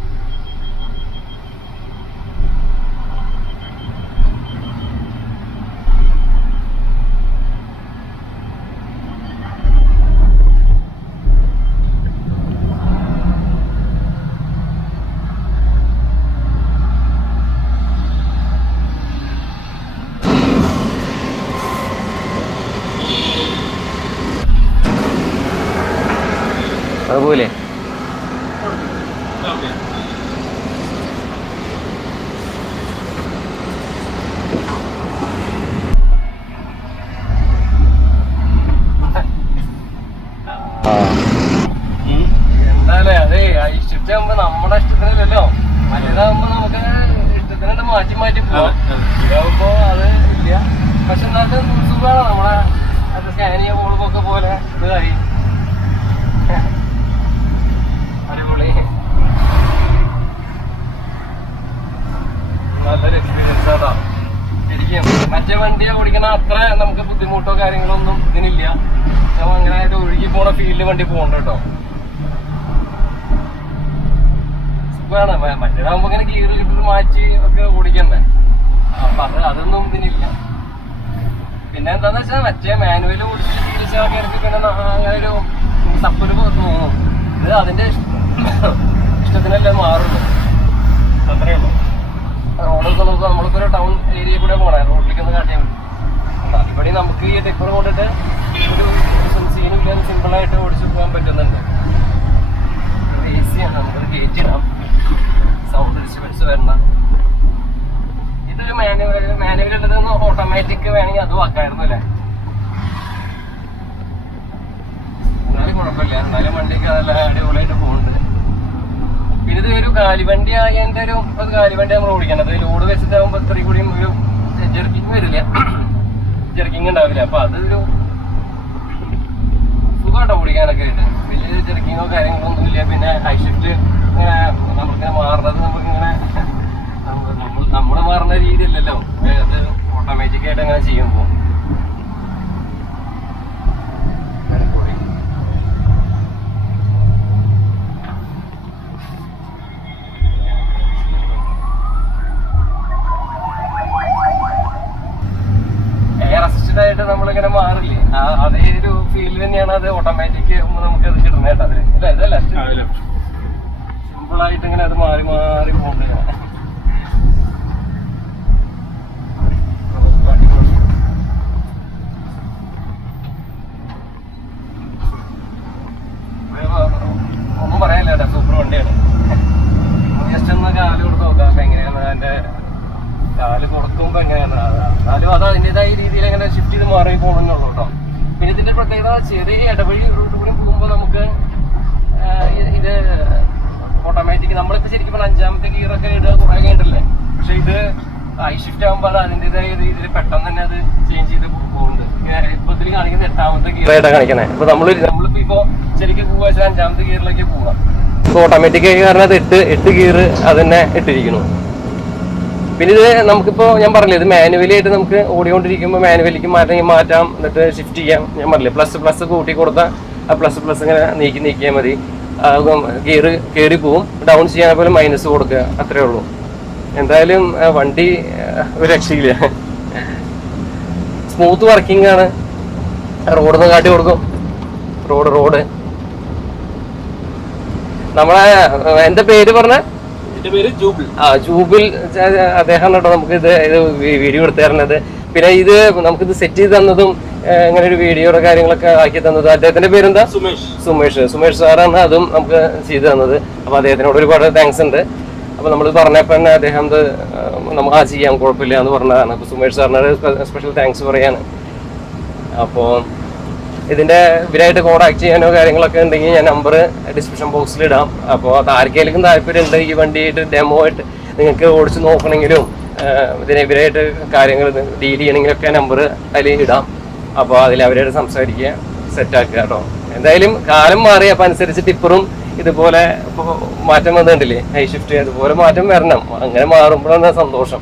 അതുപോലെ എന്തായാലേ അതെ iSwift ആകുമ്പോ നമ്മുടെ ഇഷ്ടത്തിനല്ലോ, മറ്റേതാകുമ്പോ നമുക്ക് ഇഷ്ടത്തിനായിട്ട് മാറ്റി പോവാം. ഇതാകുമ്പോ അത് ഇല്ല. പക്ഷെ എന്നാലും സുഖമാണ്, നമ്മളെ അത് സ്കാനിയ ബോളുമൊക്കെ പോലെ ഇത് കാര്യം അടിപൊളി, നല്ലൊരു എക്സ്പീരിയൻസ് ആണോ ശരിക്കും. മറ്റേ വണ്ടി ഓടിക്കണ അത്ര നമുക്ക് ബുദ്ധിമുട്ടോ കാര്യങ്ങളോ ഒന്നും ഇതിനില്ല. അങ്ങനെ ഒഴുകി പോണ ഫീൽഡിൽ വണ്ടി പോകണ്ട കേട്ടോ. സുഖമാണ്. മറ്റേതാകുമ്പോ ഇങ്ങനെ ഗിയർ കിട്ടി മാറ്റി ഒക്കെ ഓടിക്കണ്ടേ, അപ്പൊ അതൊന്നും ഇതിനില്ല. പിന്നെ എന്താന്ന് വെച്ചാൽ മറ്റേ മാനുവൽ ഓടിച്ച് ശീലിച്ച ആൾക്കാർക്ക് പിന്നെ അങ്ങനെ ഒരു തപ്പല് തോന്നും. ഇത് അതിന്റെ ഇഷ്ടത്തിനല്ലേ മാറുള്ളൂ, അത്രേ ഉള്ളൂ. റോഡൊക്കെ നോക്കുക, നമ്മളിപ്പോ ഒരു ടൗൺ ഏരിയ കൂടെ പോണേ, റോഡിലേക്കൊന്ന് കാട്ടിയാൽ മതി. അതിപ്പടി നമുക്ക് ഈ ടിപ്പർ കൊണ്ടിട്ട് ഒരു സീനും ഇല്ലാതെ സിമ്പിളായിട്ട് ഓടിച്ചു പോകാൻ പറ്റുന്നുണ്ട്. ഈസിയാണ്, നമുക്കത് കയറ്റിടാം, സൗണ്ട് ഡിസ്റ്റർബൻസ് വരണം. ഇതൊരു മാനുവൽ ഉള്ളതെന്ന് ഓട്ടോമാറ്റിക് വേണമെങ്കിൽ അതും ആക്കായിരുന്നു അല്ലേ. എന്നാലും കുഴപ്പമില്ല, എന്നാലും വണ്ടിക്ക് നല്ല അടിപൊളിയായിട്ട് പോകുന്നുണ്ട്. പിന്നെ ഇത് ഒരു കാലിവണ്ടി ആയതിൻ്റെ ഒരു കാലിവണ്ടി നമ്മൾ ഓടിക്കേണ്ടത്. ലോഡ് വെച്ചിട്ടാകുമ്പോൾ ഇത്രയും കൂടിയും ഒരു ജെർക്കിങ് വരില്ല, ജെർക്കിങ് ഉണ്ടാവില്ല. അപ്പൊ അതൊരു സുഖമായിട്ടോ ഓടിക്കാനൊക്കെ ആയിട്ട്. വലിയ ജെർക്കിങ്ങോ കാര്യങ്ങളോ ഒന്നുമില്ല. പിന്നെ ഹൈ ഷിഫ്റ്റ് ഇങ്ങനെ നമുക്കിങ്ങനെ മാറുന്നത് നമുക്കിങ്ങനെ നമ്മൾ മാറുന്ന രീതിയല്ലല്ലോ, അത് ഓട്ടോമാറ്റിക് ആയിട്ട് അങ്ങനെ ചെയ്യുമ്പോൾ. എയർ അസിസ്റ്റഡ് ആയിട്ട് നമ്മളിങ്ങനെ മാറില്ലേ, അതേ ഒരു ഫീൽ തന്നെയാണ് അത് ഓട്ടോമാറ്റിക് നമുക്കത് കിട്ടുന്നത് കേട്ടോ. അത് അല്ല ഇതല്ല സിമ്പിളായിട്ട് ഇങ്ങനെ അത് മാറി മാറി പോകുന്നതാണ്. ഒന്നും പറയാനില്ല കേട്ടോ, സൂപ്പർ വണ്ടിയാണ്. ജസ്റ്റ് ഒന്ന് കാല് കൊടുത്ത് നോക്കാം അപ്പൊ എങ്ങനെയാണ് അതിന്റെ കാല് കൊടുക്കുമ്പോ എങ്ങനെയാണ്. എന്നാലും അത് അതിൻ്റെതായ രീതിയിൽ എങ്ങനെ ഷിഫ്റ്റ് ചെയ്ത് മാറി പോകണമെന്നുള്ളൂ കേട്ടോ. പിന്നെ ഇതിന്റെ പ്രത്യേകത ചെറിയ ഇടവഴി റൂട്ട് കൂടി പോകുമ്പോൾ നമുക്ക് ഇത് ഓട്ടോമാറ്റിക് നമ്മളിപ്പോൾ ശരിക്കും പറഞ്ഞാൽ 5ാമത്തെ ഗിയറൊക്കെ ഇടുക കുറേ കഴിഞ്ഞിട്ടില്ലേ. പക്ഷെ ഇത് ഹൈ ഷിഫ്റ്റ് ആകുമ്പോൾ അത് അതിൻ്റെതായ രീതിയിൽ പെട്ടെന്ന് തന്നെ അത് ചേഞ്ച് ചെയ്ത് പോകുന്നുണ്ട്. ഇപ്പൊ ഇതിൽ കാണിക്കുന്നത് 8ാമത്തെ ഗിയറായിട്ടാണ് കാണിക്കണേ. ഇപ്പൊ നമ്മളിപ്പോ ഇപ്പോ ശരിക്കും പോവുക വെച്ചാൽ 5ാമത്തെ ഗിയറിലേക്ക് പോവാം. ഇപ്പൊ ഓട്ടോമാറ്റിക് ആയി കാരണം അത് 8 ഗിയർ അത് തന്നെ ഇട്ടിരിക്കുന്നു. പിന്നെ ഇത് നമുക്കിപ്പോ ഞാൻ പറഞ്ഞില്ലേ, ഇത് മാനുവലി ആയിട്ട് നമുക്ക് ഓടിക്കൊണ്ടിരിക്കുമ്പോൾ മാനുവലിക്ക് മാറ്റാം, എന്നിട്ട് ഷിഫ്റ്റ് ചെയ്യാം. ഞാൻ പറഞ്ഞില്ലേ, പ്ലസ് കൂട്ടി കൊടുത്താൽ ആ പ്ലസ് ഇങ്ങനെ നീക്കിയാൽ മതി. ഗിയർ കയറി പോവും. ഡൗൺ ചെയ്യാൻ പോലെ മൈനസ് കൊടുക്കുക, അത്രേ ഉള്ളൂ. എന്തായാലും വണ്ടി ഒരു രക്ഷയില്ല, സ്മൂത്ത് വർക്കിംഗ് ആണ്. റോഡൊന്ന് കാട്ടി കൊടുക്കും. റോഡ് നമ്മളെ എന്റെ പേര് പറഞ്ഞ ജൂബിൽ അദ്ദേഹം കേട്ടോ നമുക്ക് ഇത് വീഡിയോ എടുത്തു തരുന്നത്. പിന്നെ ഇത് നമുക്കിത് സെറ്റ് ചെയ്ത് തന്നതും ഇങ്ങനെ ഒരു വീഡിയോയുടെ കാര്യങ്ങളൊക്കെ ആക്കി തന്നത് അദ്ദേഹത്തിന്റെ പേരെന്താ? സുമേഷ് സാറാണ് അതും നമുക്ക് ചെയ്തു തന്നത്. അപ്പൊ അദ്ദേഹത്തിനോട് ഒരുപാട് താങ്ക്സ് ഉണ്ട്. അപ്പൊ നമ്മൾ പറഞ്ഞപ്പോ തന്നെ അദ്ദേഹം നമുക്ക് ചെയ്യാൻ കുഴപ്പമില്ല എന്ന് പറഞ്ഞതാണ്. അപ്പൊ സുമേഷ് സാറിനോട് സ്പെഷ്യൽ താങ്ക്സ് പറയാണ്. അപ്പോൾ ഇതിന്റെ ഇവരായിട്ട് കോൺടാക്ട് ചെയ്യാനോ കാര്യങ്ങളൊക്കെ ഉണ്ടെങ്കിൽ ഞാൻ നമ്പർ ഡിസ്ക്രിപ്ഷൻ ബോക്സിൽ ഇടാം. അപ്പോൾ ആർക്കെങ്കിലും താല്പര്യമുണ്ട് ഈ വണ്ടിയായിട്ട് ഡെമോ ആയിട്ട് നിങ്ങൾക്ക് ഓടിച്ച് നോക്കണമെങ്കിലും ഇവരായിട്ട് കാര്യങ്ങൾ ഡീൽ ചെയ്യണമെങ്കിലൊക്കെ നമ്പർ അതിൽ ഇടാം. അപ്പോൾ അതിൽ അവരായിട്ട് സംസാരിക്കുക, സെറ്റാക്കുക കേട്ടോ. എന്തായാലും കാലം മാറി, അപ്പം അനുസരിച്ച് ടിപ്പറും ഇതുപോലെ മാറ്റം വന്നിട്ടില്ലേ, ഹൈ ഷിഫ്റ്റ് അതുപോലെ മാറ്റം വരണം. അങ്ങനെ മാറുമ്പോഴാണ് സന്തോഷം.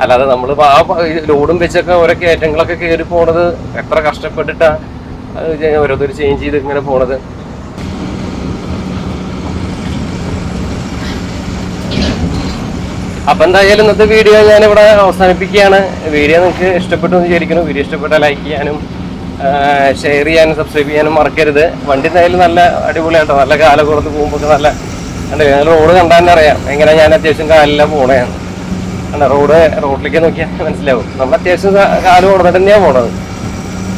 അല്ലാതെ നമ്മൾ ആ ലോഡും വെച്ചൊക്കെ ഓരോ കയറ്റങ്ങളൊക്കെ കയറി പോണത് എത്ര കഷ്ടപ്പെട്ടിട്ടാണ് ഓരോരുത്തർ ചേഞ്ച് ചെയ്ത് ഇങ്ങനെ പോണത്. അപ്പൊ എന്തായാലും ഇന്നത്തെ വീഡിയോ ഞാനിവിടെ അവസാനിപ്പിക്കുകയാണ്. വീഡിയോ നിങ്ങൾക്ക് ഇഷ്ടപ്പെട്ടു എന്ന് വിചാരിക്കുന്നു. വീഡിയോ ഇഷ്ടപ്പെട്ടാൽ ലൈക്ക് ചെയ്യാനും ഷെയർ ചെയ്യാനും സബ്സ്ക്രൈബ് ചെയ്യാനും മറക്കരുത്. വണ്ടി എന്തായാലും നല്ല അടിപൊളിയാട്ടോ, നല്ല കാലം കൊടുത്ത് പോകുമ്പോൾ നല്ല റോഡ് കണ്ടാൽ തന്നെ അറിയാം എങ്ങനെ ഞാൻ അത്യാവശ്യം കാലിലാണ് പോണേന്ന്. റോഡിലേക്ക് നോക്കിയാൽ മനസ്സിലാവും. നമ്മൾ അത്യാവശ്യം കാല് കൊടുത്തിട്ട് തന്നെയാണ് പോണത്.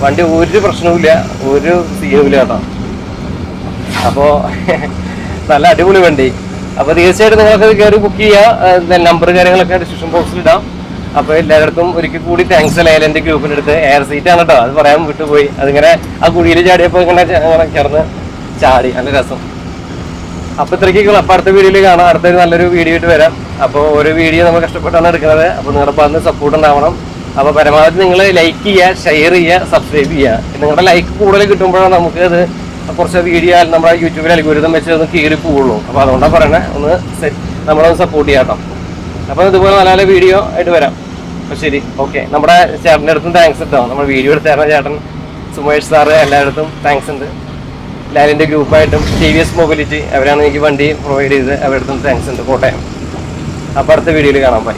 വണ്ടി ഒരു പ്രശ്നവുമില്ല, ഒരു സീനുമില്ല കേട്ടോ. അപ്പോൾ നല്ല അടിപൊളി വണ്ടി. അപ്പോൾ തീർച്ചയായിട്ടും നിങ്ങൾക്ക് കയറി ബുക്ക് ചെയ്യുക. നമ്പർ കാര്യങ്ങളൊക്കെ ഡിസ്ക്രിപ്ഷൻ ബോക്സിൽ ഇടാം. അപ്പോൾ എല്ലാവർക്കും ഒരിക്കൽ കൂടി താങ്ക്സ്. ലൈലൻ്റെ ഗ്രൂപ്പിൻ്റെ അടുത്ത് എയർ സീറ്റാണ് കേട്ടോ, അത് പറയാൻ വിട്ടുപോയി. അതിങ്ങനെ ആ കുഴിയിൽ ചാടിയപ്പോൾ ഇങ്ങനെ കിടന്ന് ചാടി, നല്ല രസം. അപ്പോൾ ഇത്രയ്ക്കുള്ള. അപ്പോൾ അടുത്ത വീഡിയോയിൽ കാണാം. അടുത്തൊരു നല്ലൊരു വീഡിയോ ആയിട്ട് വരാം. അപ്പോൾ ഓരോ വീഡിയോ നമ്മൾ കഷ്ടപ്പെട്ടാണ് എടുക്കുന്നത്. അപ്പോൾ നിങ്ങളുടെ ഭാഗത്ത് സപ്പോർട്ട് ഉണ്ടാവണം. അപ്പോൾ പരമാവധി നിങ്ങൾ ലൈക്ക് ചെയ്യുക, ഷെയർ ചെയ്യുക, സബ്സ്ക്രൈബ് ചെയ്യുക. നിങ്ങളുടെ ലൈക്ക് കൂടുതൽ കിട്ടുമ്പോഴാണ് നമുക്ക് അത് കുറച്ച് വീഡിയോ നമ്മുടെ യൂട്യൂബിൽ അൽഗോരിതം വെച്ച് ഒന്ന് കയറി പോവുള്ളൂ. അപ്പോൾ അതുകൊണ്ടാണ് പറയണേ, ഒന്ന് നമ്മളൊന്ന് സപ്പോർട്ട് ചെയ്യാം കേട്ടോ. അപ്പോൾ ഇതുപോലെ നല്ല നല്ല വീഡിയോ ആയിട്ട് വരാം. അപ്പോൾ ശരി, ഓക്കെ. നമ്മുടെ ചേട്ടൻ്റെ അടുത്തും താങ്ക്സ് കേട്ടോ. നമ്മൾ വീഡിയോ എടുത്ത് തരുന്ന ചേട്ടൻ സുമേഷ് സാറ് എല്ലായിടത്തും താങ്ക്സ് ഉണ്ട്. ലാലിൻ്റെ ഗ്രൂപ്പായിട്ടും TVS മൊബിലിറ്റി അവരാണ് എനിക്ക് വണ്ടി പ്രൊവൈഡ് ചെയ്തത്. അവരുടെ അടുത്തും താങ്ക്സ് ഉണ്ട്. കോട്ടയം. അപ്പോൾ അടുത്ത വീഡിയോയിൽ കാണാൻ. ബൈ.